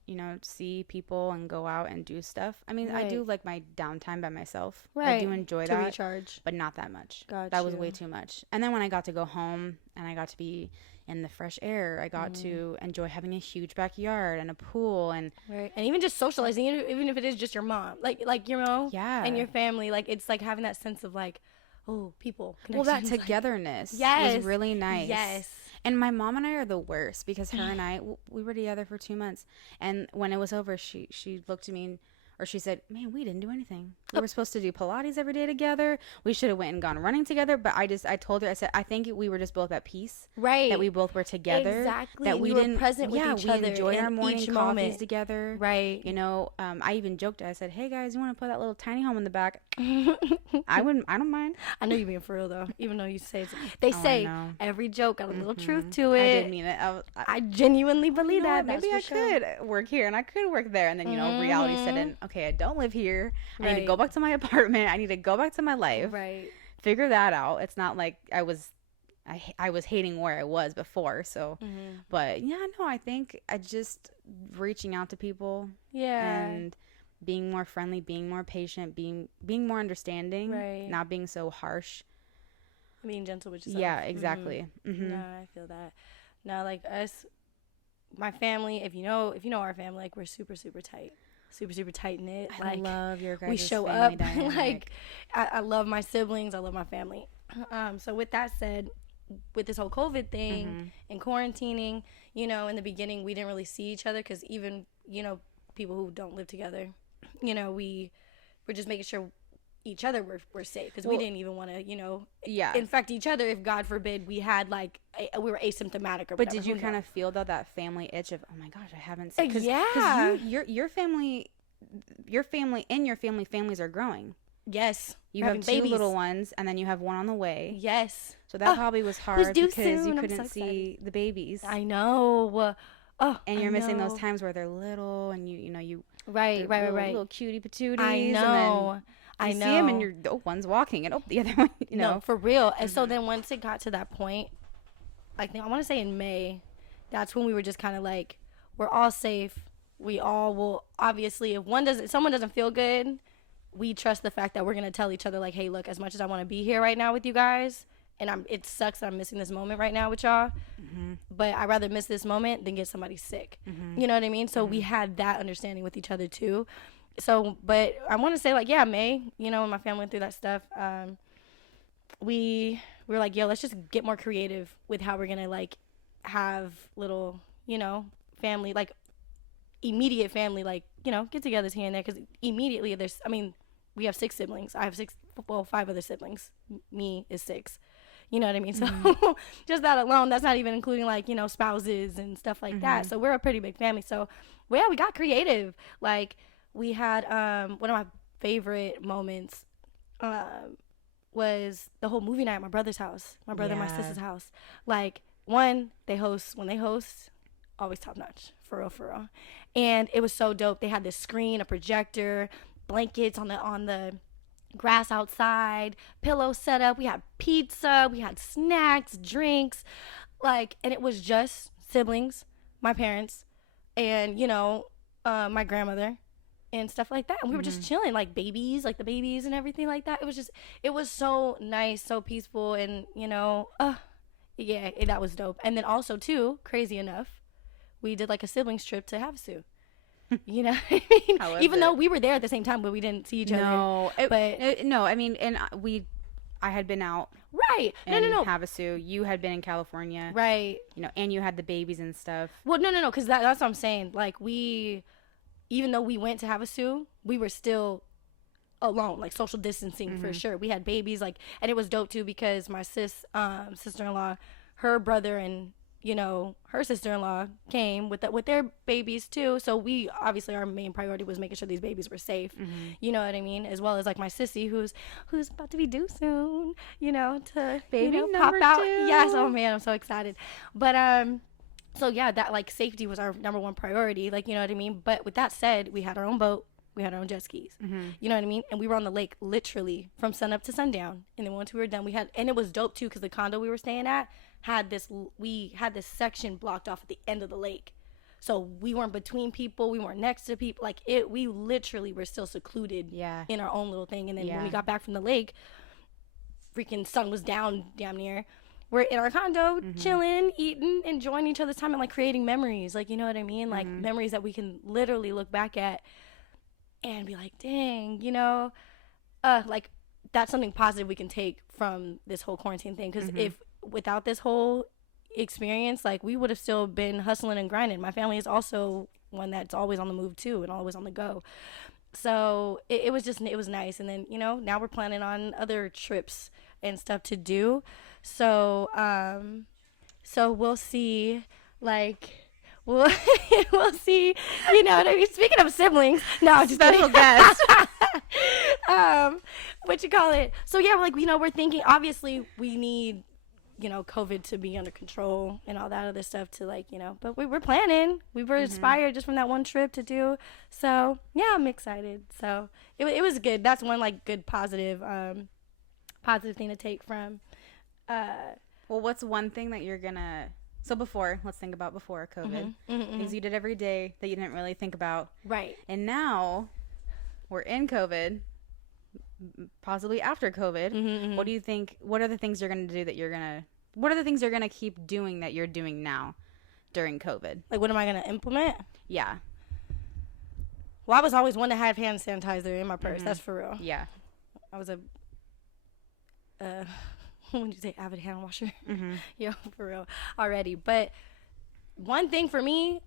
you know, see people and go out and do stuff. I mean, I do like my downtime by myself. Right. I do enjoy that. To recharge. But not that much. That was way too much. And then when I got to go home and I got to be in the fresh air, I got to enjoy having a huge backyard and a pool and even just socializing, even if it is just your mom, like you know, and your family. Like it's like having that sense of like, oh, people. Well, that togetherness was really nice. Yes. And my mom and I are the worst because her and I, we were together for 2 months. And when it was over, she looked at me or she said, man, we didn't do anything. We were supposed to do Pilates every day together. We should have went and gone running together. But I told her, I said, I think we were just both at peace. Right. That we both were together. Exactly. That we didn't, present with each other. We enjoyed our morning coffees together. Right. You know, I even joked, I said, hey guys, you want to put that little tiny home in the back? I don't mind. I know you're being for real though, even though you say they say every joke got a little truth to it. I did mean it. I genuinely believe that. Maybe I could work here and I could work there, and then you know reality set in. Okay, I don't live here. I need to go back to my apartment. I need to go back to my life. Right. Figure that out. It's not like I was hating where I was before. So, but yeah, no, I think I just reaching out to people. Yeah. And being more friendly, being more patient, being more understanding, not being so harsh. Being gentle with yourself. Yeah, exactly. No, I feel that. No, like us, my family, if you know our family, like we're super, super tight. Super, super tight knit. I love your guys' we show up dynamic. Like I love my siblings. I love my family. So with that said, with this whole COVID thing and quarantining, you know, in the beginning we didn't really see each other because even, you know, people who don't live together, you know, we were just making sure each other were safe because we didn't even want to, you know, infect each other if God forbid we had like we were asymptomatic or whatever. But did you kind of feel though that family itch of, oh my gosh, I haven't seen? Cause your families are growing. Yes, you have 2 babies. Little ones, and then you have one on the way. Yes, so that probably was hard because you couldn't see the babies. I know. And you're missing those times where they're little, and you know right, little cutie patooties. I know. And then I know. See them, and one's walking, and the other one, you know, no, for real. And so then once it got to that point, I want to say in May, that's when we were just kind of like, we're all safe. We all will obviously, if someone doesn't feel good, we trust the fact that we're gonna tell each other like, hey, look, as much as I want to be here right now with you guys, and it sucks that I'm missing this moment right now with y'all, but I'd rather miss this moment than get somebody sick. You know what I mean? So we had that understanding with each other too. So, but I want to say like, yeah, May, you know, when my family went through that stuff, we were like, yo, let's just get more creative with how we're gonna like have little, you know, family, like immediate family, like, you know, get-togethers here and there, because immediately we have 6 siblings. I have 5 other siblings. Me is 6. You know what I mean? So just that alone, that's not even including like, you know, spouses and stuff like that. So we're a pretty big family. So yeah, we got creative. Like we had one of my favorite moments was the whole movie night at my brother's house, my brother and my sister's house. Like when they host, always top notch, for real. And it was so dope. They had this screen, a projector, blankets on the grass outside, pillow set up. We had pizza, we had snacks, drinks, like, and it was just siblings, my parents, and, you know, my grandmother and stuff like that. And we were just chilling, like babies, like the babies and everything like that. It was so nice, so peaceful, and, you know, yeah, that was dope. And then also too, crazy enough, we did like a siblings trip to Havasu. You know what I mean? Even though we were there at the same time, but we didn't see each other. No, I mean, and I had been out. Right. No. Havasu. You had been in California. Right. You know, and you had the babies and stuff. Well, no, because that's what I'm saying. Like even though we went to Havasu, we were still alone, like social distancing for sure. We had babies, like, and it was dope too because my sister-in-law, her brother and you know, her sister-in-law came with their babies too. So we obviously, our main priority was making sure these babies were safe. You know what I mean? As well as like my sissy who's about to be due soon, you know, to Baby pop number out. 2. Yes, oh man, I'm so excited. But so yeah, that like safety was our number one priority, like, you know what I mean? But with that said, we had our own boat, we had our own jet skis. You know what I mean? And we were on the lake literally from sun up to sundown. And then once we were done, and it was dope too, because the condo we were staying at had this section blocked off at the end of the lake. So we weren't between people, we weren't next to people. Like we literally were still secluded in our own little thing. And then when we got back from the lake, freaking sun was down damn near. We're in our condo, chilling, eating, enjoying each other's time, and like creating memories. Like, you know what I mean? Like memories that we can literally look back at and be like, dang, you know, like that's something positive we can take from this whole quarantine thing. Because if without this whole experience, like we would have still been hustling and grinding. My family is also one that's always on the move too and always on the go. So it was nice. And then, you know, now we're planning on other trips and stuff to do. So we'll see, like, we'll see, you know what I mean? Speaking of siblings, no, just special guest. What you call it? So yeah, like, you know, we're thinking, obviously we need, you know, COVID to be under control and all that other stuff to, like, you know, but we're planning. We were inspired just from that one trip to do. So yeah, I'm excited. So it was good. That's one like good positive thing to take from. Well, what's one thing that you're gonna? So let's think about before COVID, things you did every day that you didn't really think about. Right. And now we're in COVID, possibly after COVID. What do you think? What are the things you're gonna do what are the things you're gonna keep doing that you're doing now during COVID? Like, what am I gonna implement? Yeah. Well, I was always one to have hand sanitizer in my purse. That's for real. Yeah. I was a when you say avid hand washer, yeah, for real already. But one thing for me,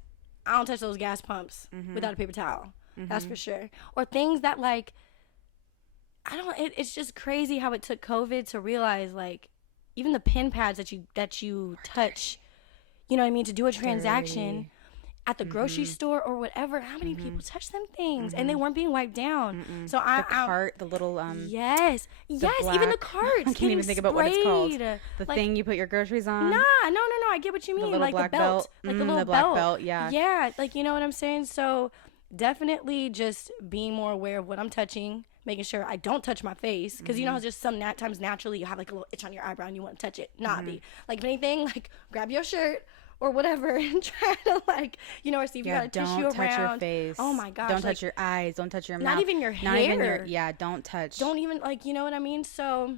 I don't touch those gas pumps without a paper towel. That's for sure. Or things that, like, it's just crazy how it took COVID to realize, like, even the pin pads that you touch, you know what I mean, to do a transaction at the grocery store or whatever, how many people touch them things and they weren't being wiped down. So the little yes, even the carts. I can't even think about what it's called. The like, thing you put your groceries on. No. I get what you mean. The like black the belt, like the little black belt. Yeah, like, you know what I'm saying. So definitely just being more aware of what I'm touching, making sure I don't touch my face, because you know how just sometimes naturally you have like a little itch on your eyebrow and you want to touch it. Not be like, if anything, like grab your shirt or whatever and try to, like, you know, or see if you got a tissue around. Don't touch your face. Oh my gosh. Don't touch your eyes. Don't touch your mouth. Not even your hair. Not even don't touch. Don't even, like, you know what I mean? So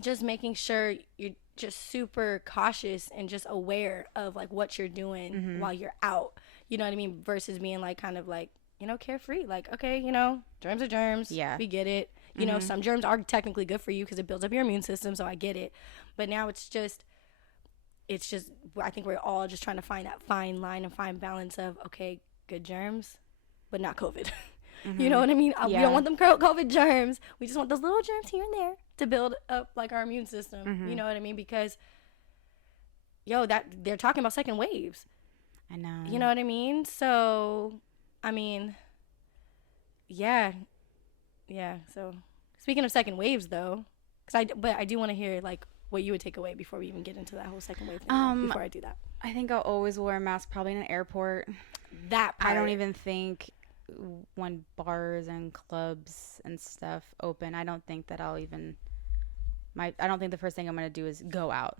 just making sure you're just super cautious and just aware of, like, what you're doing while you're out. You know what I mean? Versus being, like, kind of, like, you know, carefree. Like, okay, you know, germs are germs. Yeah. We get it. You know, some germs are technically good for you because it builds up your immune system, so I get it. But now it's just, I think we're all just trying to find that fine line and fine balance of, okay, good germs, but not COVID. You know what I mean? We don't want them COVID germs. We just want those little germs here and there to build up, like, our immune system. You know what I mean? Because, that they're talking about second waves. I know. You know what I mean? So, I mean, yeah. So, speaking of second waves, though, but I do want to hear, like, what you would take away before we even get into that whole second wave thing, before I do that. I think I'll always wear a mask, probably in an airport. That part. I don't even think when bars and clubs and stuff open, I don't think that I don't think the first thing I'm going to do is go out.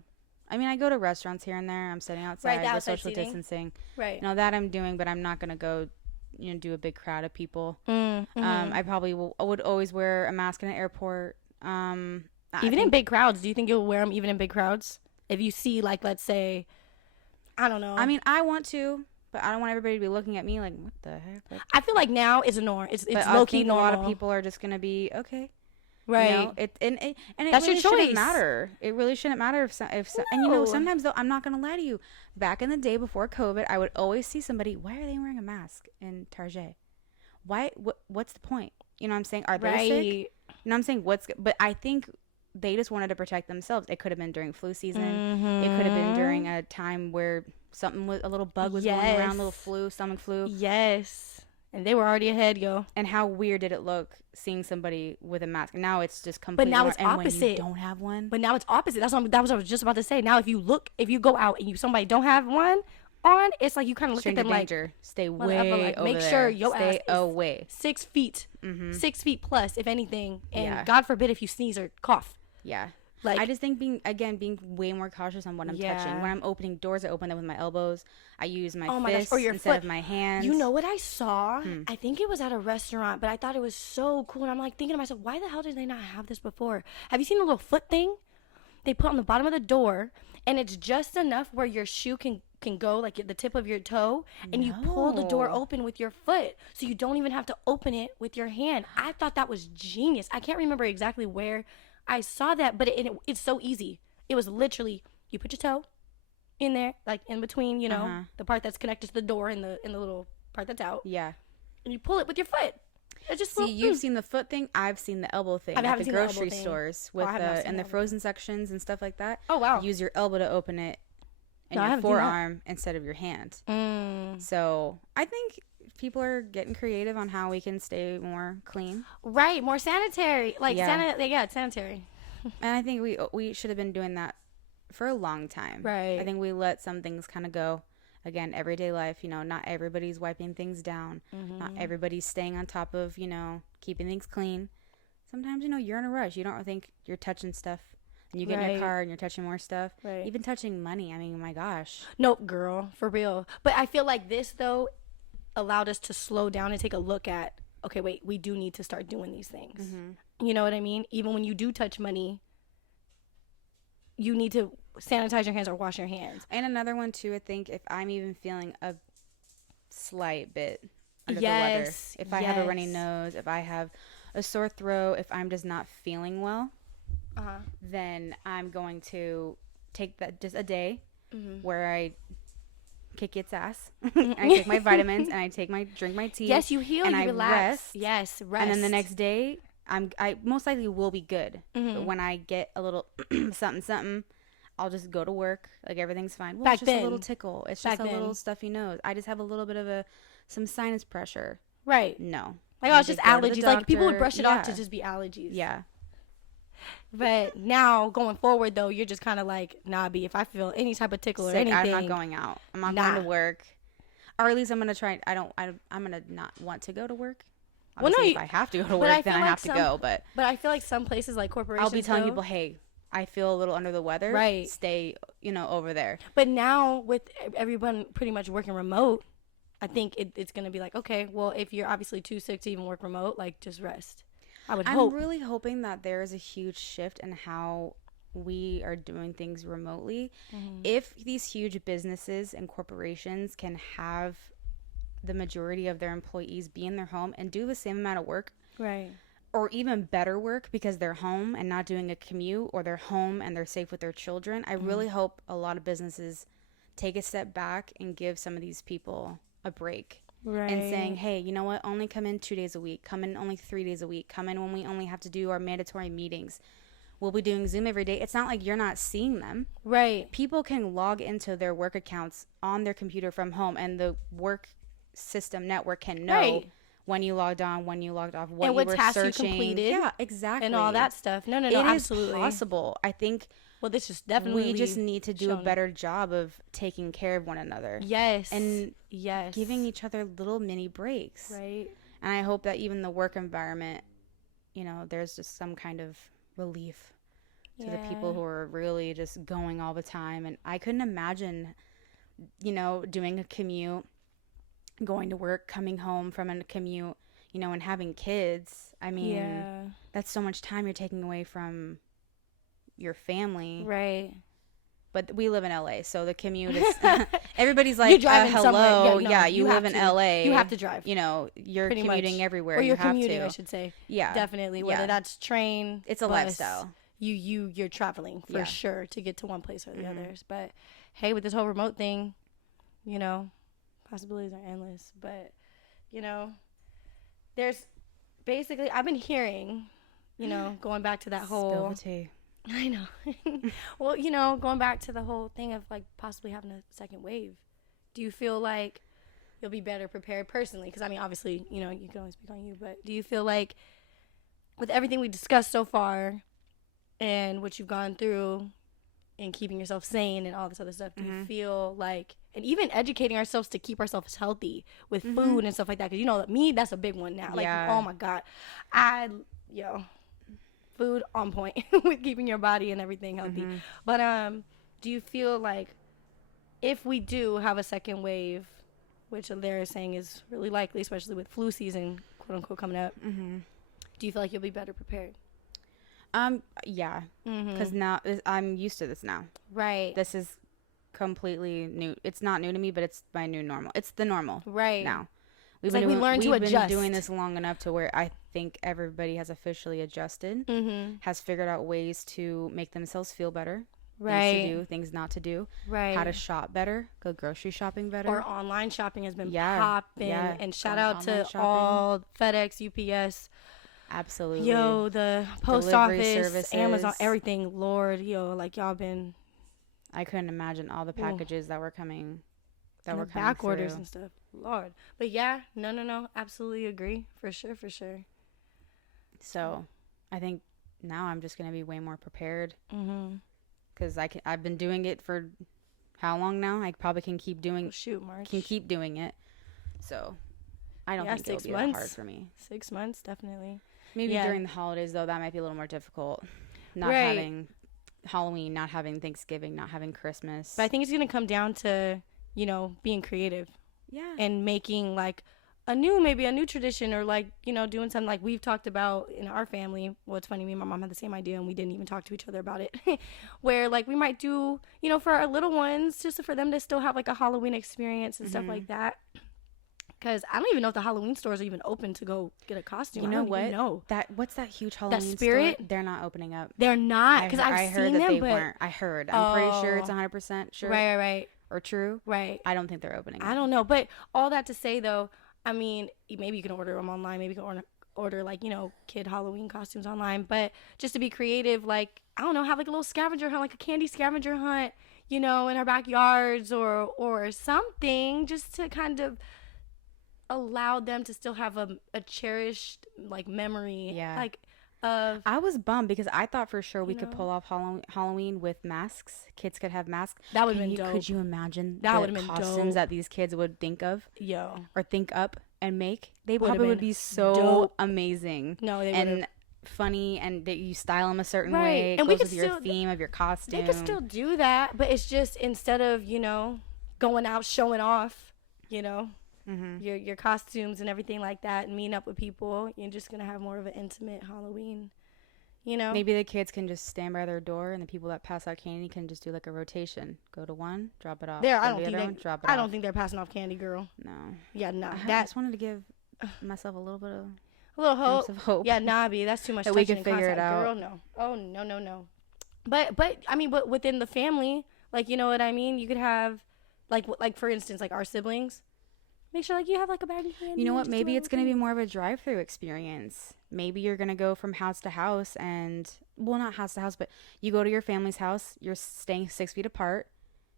I mean, I go to restaurants here and there. I'm sitting outside with social distancing. Right. You know, that I'm doing, but I'm not going to go, you know, do a big crowd of people. I probably would always wear a mask in an airport. Even in big crowds, do you think you'll wear them even in big crowds? If you see, like, let's say, I don't know. I mean, I want to, but I don't want everybody to be looking at me like, what the heck? Like, I feel like now it's a norm. It's low-key normal. A lot of people are just going to be, okay. Right. You know, it That's really your choice. Shouldn't matter. It really shouldn't matter if and, you know, sometimes, though, I'm not going to lie to you. Back in the day before COVID, I would always see somebody, why are they wearing a mask in Target? Why? What's the point? You know what I'm saying? Are they sick? You know what I'm saying? But I think they just wanted to protect themselves. It could have been during flu season. It could have been during a time where a little bug was going around, little flu, stomach flu. Yes. And they were already ahead, yo. And how weird did it look seeing somebody with a mask? Now it's just completely. But now it's opposite. When you don't have one. But now it's opposite. That was what I was just about to say. Now if you go out and somebody don't have one on, it's like you kind of look at them danger. Like, stay way over make there. sure your stay ass away. 6 feet, 6 feet plus, if anything, and God forbid if you sneeze or cough. Yeah. Like, I just think being way more cautious on what I'm touching. When I'm opening doors, I open them with my elbows. I use my fists instead of my hands. You know what I saw? I think it was at a restaurant, but I thought it was so cool. And I'm like thinking to myself, why the hell did they not have this before? Have you seen the little foot thing they put on the bottom of the door? And it's just enough where your shoe can go, like the tip of your toe, and you pull the door open with your foot, so you don't even have to open it with your hand. I thought that was genius. I can't remember exactly where I saw that, but it's so easy. It was literally, you put your toe in there, like in between, the part that's connected to the door and the little part that's out. Yeah. And you pull it with your foot. It's just you've seen the foot thing. I've seen the elbow thing at the grocery stores with the frozen sections and stuff like that. Oh wow! Use your elbow to open it, and your forearm instead of your hand. So I think people are getting creative on how we can stay more clean. Right, more sanitary. Sanitary. And I think we should have been doing that for a long time. Right. I think we let some things kind of go. Again, everyday life, not everybody's wiping things down. Not everybody's staying on top of, keeping things clean. Sometimes, you're in a rush. You don't think you're touching stuff. And you get in your car and you're touching more stuff. Right. Even touching money. I mean, my gosh. Nope, girl. For real. But I feel like this, though, allowed us to slow down and take a look at, okay, wait, we do need to start doing these things. You know what I mean? Even when you do touch money, you need to sanitize your hands or wash your hands. And another one too, I think, if I'm even feeling a slight bit under the weather, if I have a runny nose, if I have a sore throat, if I'm just not feeling well, then I'm going to take that just a day where I kick its ass. And I take my vitamins and I drink my tea. Yes, you heal and you relax. Rest. Yes, rest. And then the next day I most likely will be good. But when I get a little something, I'll just go to work. Like, everything's fine. Well, it's just a little tickle. It's just a little stuffy nose. I just have a little bit of some sinus pressure. Right. No. Like, it's just allergies. Like, people would brush it off to just be allergies. Yeah. But now, going forward, though, you're just kind of like, nah, B, if I feel any type of tickle or anything. I'm not going out. I'm not going to work. Or at least I'm going to try. I'm going to not want to go to work. Obviously, if I have to go to work, then I have to go. But I feel like some places, like corporations, I'll be telling people, hey, I feel a little under the weather. Right. Stay, over there. But now, with everyone pretty much working remote, I think it's going to be like, okay, well, if you're obviously too sick to even work remote, like, just rest. I'm really hoping that there is a huge shift in how we are doing things remotely. If these huge businesses and corporations can have the majority of their employees be in their home and do the same amount of work. Right. Or even better work because they're home and not doing a commute, or they're home and they're safe with their children. I really hope a lot of businesses take a step back and give some of these people a break. Right. And saying, hey, you know what? Only come in 2 days a week. Come in only 3 days a week. Come in when we only have to do our mandatory meetings. We'll be doing Zoom every day. It's not like you're not seeing them. Right. People can log into their work accounts on their computer from home, and the work system network can know when you logged on, when you logged off, what you were tasks searching. You completed. Yeah, exactly. And all that stuff. No, absolutely. It is possible. I think this is definitely we just need to do a better job of taking care of one another. Yes. And giving each other little mini breaks. Right. And I hope that even the work environment, there's just some kind of relief to the people who are really just going all the time. And I couldn't imagine, doing a commute, going to work, coming home from a commute, and having kids. I mean, that's so much time you're taking away from your family. Right. But we live in LA, so the commute is everybody's like, hello. You live in LA. You have to drive. You're pretty commuting much everywhere. Or you're commuting, I should say. Yeah. Definitely. Whether that's train, it's a bus, lifestyle. You're traveling for sure to get to one place or the others. But hey, with this whole remote thing, possibilities are endless. But there's basically, I've been hearing, going back to that whole I know. Well, you know, going back to the whole thing of like possibly having a second wave, do you feel like you'll be better prepared personally? Because I mean, obviously, you know, you can only speak on you, but do you feel like with everything we discussed so far and what you've gone through and keeping yourself sane and all this other stuff, do you feel like, and even educating ourselves to keep ourselves healthy with food and stuff like that? Because, you know, me, that's a big one now. Like, oh my God. Food on point with keeping your body and everything healthy. But do you feel like if we do have a second wave, which they're saying is really likely, especially with flu season, quote unquote, coming up, do you feel like you'll be better prepared? Yeah, because now I'm used to this now. Right. This is completely new. It's not new to me, but it's my new normal. It's the normal right now. We learned to adjust. We've been doing this long enough to where I think everybody has officially adjusted, has figured out ways to make themselves feel better, right? Things to do, things not to do, right? How to shop better, go grocery shopping better. Or online shopping has been popping. Yeah. And shout out to shopping. All FedEx, UPS. Absolutely. Yo, the post Delivery office, services. Amazon, everything. Lord, yo, like y'all been. I couldn't imagine all the packages that were coming. That were coming back through. Orders and stuff. Lord. But yeah, no. Absolutely agree. For sure. So, I think now I'm just gonna be way more prepared. Because I've been doing it for how long now? I probably can keep doing. March. Can keep doing it. So, I don't think it'll be that hard for me. 6 months, definitely. Maybe during the holidays, though, that might be a little more difficult. Not having Halloween, not having Thanksgiving, not having Christmas. But I think it's going to come down to, you know, being creative. Yeah. And making, like, maybe a new tradition, or, like, you know, doing something like we've talked about in our family. Well, it's funny, me and my mom had the same idea, and we didn't even talk to each other about it. Where, like, we might do, you know, for our little ones, just for them to still have, like, a Halloween experience and stuff like that. Because I don't even know if the Halloween stores are even open to go get a costume. You know what? No. What's that huge Halloween Spirit store? They're not opening up. They're not. Because I've heard seen that them, they but weren't. I heard. I'm pretty sure it's 100% sure. Right. Or true. Right. I don't think they're opening. I don't know. But all that to say, though, I mean, maybe you can order them online. Maybe you can order like, you know, kid Halloween costumes online. But just to be creative, like, I don't know, have like a little scavenger hunt, like a candy scavenger hunt, you know, in our backyards or something, just to kind of allow them to still have a cherished like memory. Yeah. Like I was bummed because I thought for sure we could pull off Halloween with masks. Kids could have masks. That would have been dope. Could you imagine that would have been costumes dope that these kids would think of? Yo. Or think up and make? They Would've probably would been be so dope. Amazing. No, they and would've. funny, and that you style them a certain Right. way. It and goes we could with your still, theme of your costume. They could still do that, but it's just instead of, you know, going out showing off, you know, your costumes and everything like that, and meeting up with people, you're just gonna have more of an intimate Halloween, you know. Maybe the kids can just stand by their door, and the people that pass out candy can just do like a rotation. Go to one, drop it off. I don't think they're passing off candy, girl. No. Yeah, nah. I just wanted to give myself a little bit of a little hope. Of hope. Yeah, nah, B, that's too much. That we can figure it out. Girl, no. Oh, no. But I mean, but within the family, like, you know what I mean? You could have, like for instance, like our siblings. Make sure like you have like a bag of candy. You know what? Maybe it's going to be more of a drive-through experience. Maybe you're going to go from house to house and, well, not house to house, but you go to your family's house. You're staying 6 feet apart.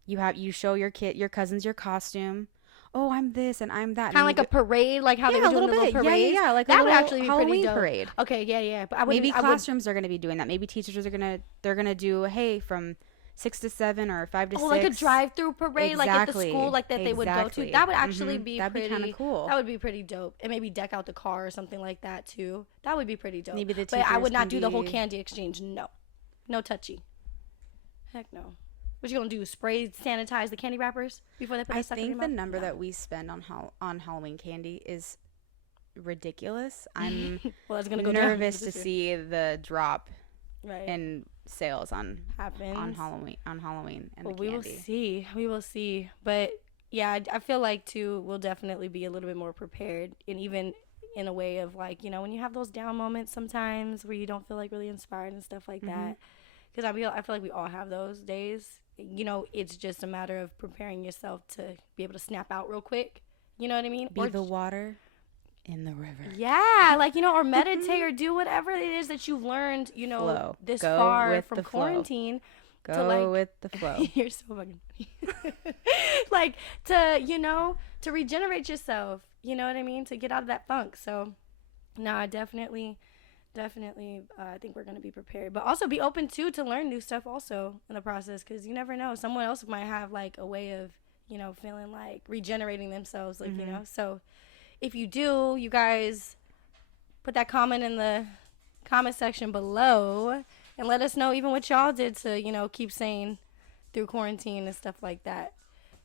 You show your cousins your costume. Oh, I'm this and I'm that. Kind of like a parade, like how they were doing the little parade. Yeah, like that would actually be Halloween pretty dope. Parade. Okay, yeah. But maybe classrooms are going to be doing that. Maybe teachers are they're gonna do, hey, from 6 to 7 or 5 to 6. Like a drive-through parade, like at the school, like that they would go to. That would actually be That'd pretty. That'd be kind of cool. That would be pretty dope. And maybe deck out the car or something like that too. That would be pretty dope. Maybe but I would not do the whole candy exchange. No touchy. Heck no. What you gonna do? Spray, sanitize the candy wrappers before they put the stuff in your mouth? I think the number that we spend on Halloween candy is ridiculous. I'm it's gonna go nervous down to see the drop right. in sales on Happens. Halloween and well, the candy. We will see. But yeah, I feel like too we'll definitely be a little bit more prepared, and even in a way of like, you know, when you have those down moments sometimes where you don't feel like really inspired and stuff like that. Because I feel like we all have those days. You know, it's just a matter of preparing yourself to be able to snap out real quick. You know what I mean? Be the water. in the river. Yeah, like, you know, or meditate or do whatever it is that you've learned, you know, Flow. this Go far with from the flow. quarantine. Go to, like, with the flow. You're so fucking funny. Like, to, you know, to regenerate yourself, you know what I mean? To get out of that funk. So, no, I definitely, I think we're going to be prepared. But also be open, too, to learn new stuff also in the process. Because you never know. Someone else might have, like, a way of, you know, feeling like regenerating themselves, like, you know. So, if you do, you guys put that comment in the comment section below and let us know even what y'all did to, you know, keep sane through quarantine and stuff like that,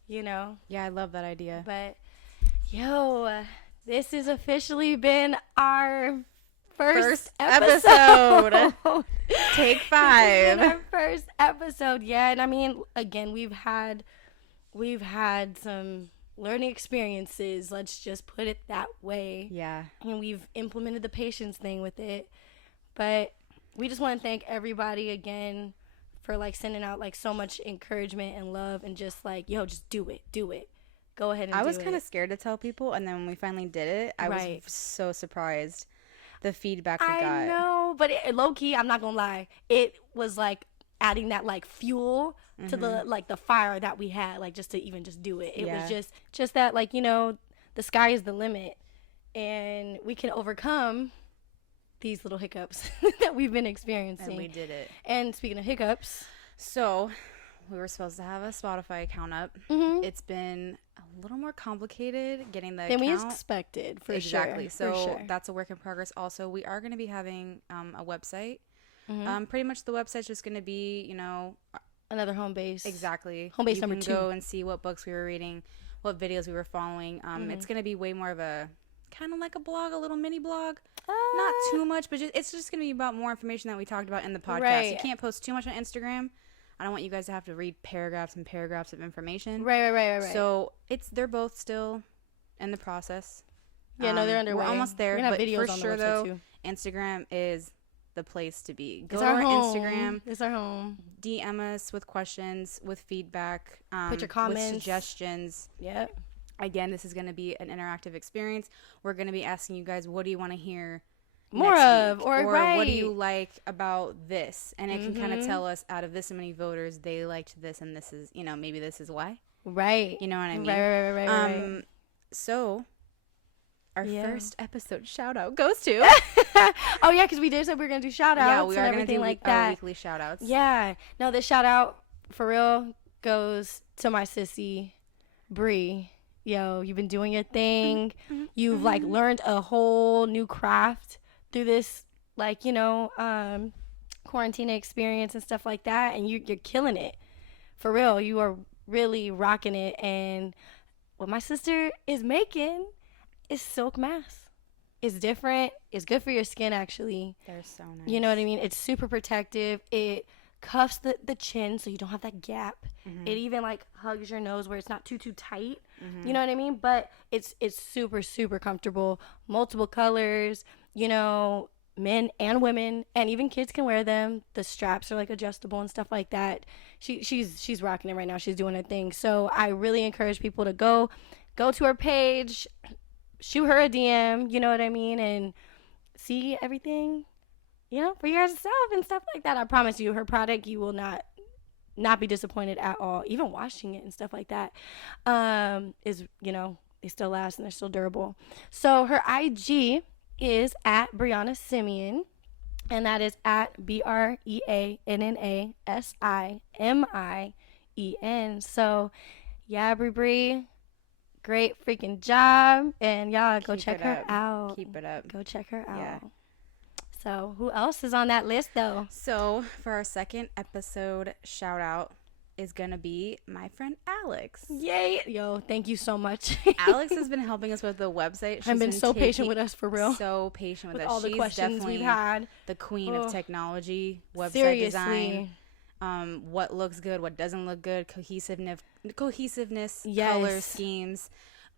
you know. Yeah, I love that idea. But, yo, this has officially been our first episode. Take 5. This has been our first episode, yeah. And I mean, again, we've had some learning experiences, let's just put it that way. Yeah. And we've implemented the patience thing with it. But we just want to thank everybody again for, like, sending out, like, so much encouragement and love and just, like, yo, just do it. Go ahead and do it. I was kind of scared to tell people, and then when we finally did it, I was so surprised the feedback we got. I know, but low-key, I'm not going to lie, it was, like, adding that, like, fuel to the, like, the fire that we had, like, just to even just do it. It was just that, like, you know, the sky is the limit, and we can overcome these little hiccups that we've been experiencing. And we did it. And speaking of hiccups, so we were supposed to have a Spotify account up. It's been a little more complicated getting the account. Than we expected, for sure. Exactly. So that's a work in progress. Also, we are going to be having a website. Pretty much the website's just going to be, you know, another home base. Exactly. Home base you number can 2. go and see what books we were reading, what videos we were following. It's going to be way more of a kind of like a blog, a little mini blog. Not too much, but it's just going to be about more information that we talked about in the podcast. Right. You can't post too much on Instagram. I don't want you guys to have to read paragraphs and paragraphs of information. Right. So they're both still in the process. Yeah, no, they're underway. We're almost there. We're gonna have but videos for on sure, the website though, too. Instagram is the place to be. Go It's to our our home. Instagram. It's our home. DM us with questions, with feedback. Put your comments. With suggestions. Yep. Again, this is going to be an interactive experience. We're going to be asking you guys, what do you want to hear more next of? week? Or what do you like about this? And it can kind of tell us, out of this many voters, they liked this, and this is, you know, maybe this is why. Right. You know what I mean? Right. So, our first episode shout out goes to. Oh, yeah, because we did say we were going to do shout outs. Yeah, we are and going to everything do like our that. weekly shout outs. Yeah. No, this shout out, for real, goes to my sissy, Bree. Yo, you've been doing your thing. You've, like, learned a whole new craft through this, like, you know, quarantine experience and stuff like that. And you're killing it. For real. You are really rocking it. And what my sister is making is silk masks. It's different. It's good for your skin, actually. They're so nice. You know what I mean? It's super protective. It cuffs the chin so you don't have that gap. It even, like, hugs your nose where it's not too tight. You know what I mean? But it's super, super comfortable. Multiple colors, you know, men and women, and even kids can wear them. The straps are, like, adjustable and stuff like that. She's rocking it right now. She's doing her thing. So I really encourage people to go to her page, shoot her a DM, you know what I mean, and see everything, you know, for yourself and stuff like that. I promise you, her product, you will not be disappointed at all. Even washing it and stuff like that is, you know, they still last and they're still durable. So her IG is at Breanna Simien, and that is at BreannaSimien. So yeah, Bree, great freaking job, and y'all go check her out. Keep it up. Go check her out. Yeah. So who else is on that list, though? So for our second episode shout out is gonna be my friend Alex. Yay! Yo, thank you so much. Alex has been helping us with the website. She's been so patient with us, for real. So patient with us. All the questions we've had. The queen of technology, website Seriously. design. What looks good, what doesn't look good, cohesiveness, Yes. color schemes.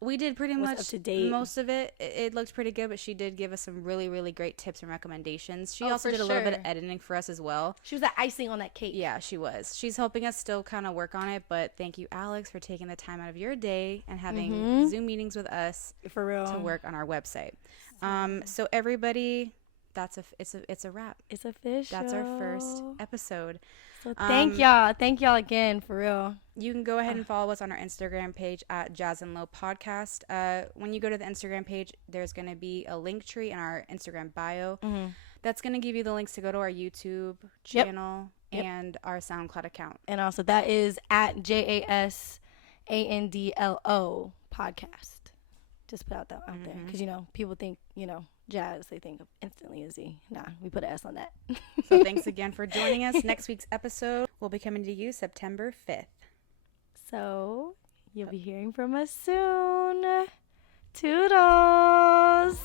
We did pretty much up to date. Most of it. It looked pretty good, but she did give us some really, really great tips and recommendations. She also did a little bit of editing for us as well. She was the icing on that cake. Yeah, she was. She's helping us still kind of work on it, but thank you, Alex, for taking the time out of your day and having Zoom meetings with us for real to work on our website. So everybody, it's a wrap. It's official. That's our first episode. So thank y'all again, for real. You can go ahead and follow us on our Instagram page at Jas&Lo Podcast. When you go to the Instagram page, there's going to be a link tree in our Instagram bio. That's going to give you the links to go to our YouTube channel and our SoundCloud account. And also that is at JASANDLO Podcast. Just put out there because people think Jazz, they think of instantly a Z. Nah, we put an S on that. So thanks again for joining us. Next week's episode will be coming to you September 5th. So you'll be hearing from us soon. Toodles.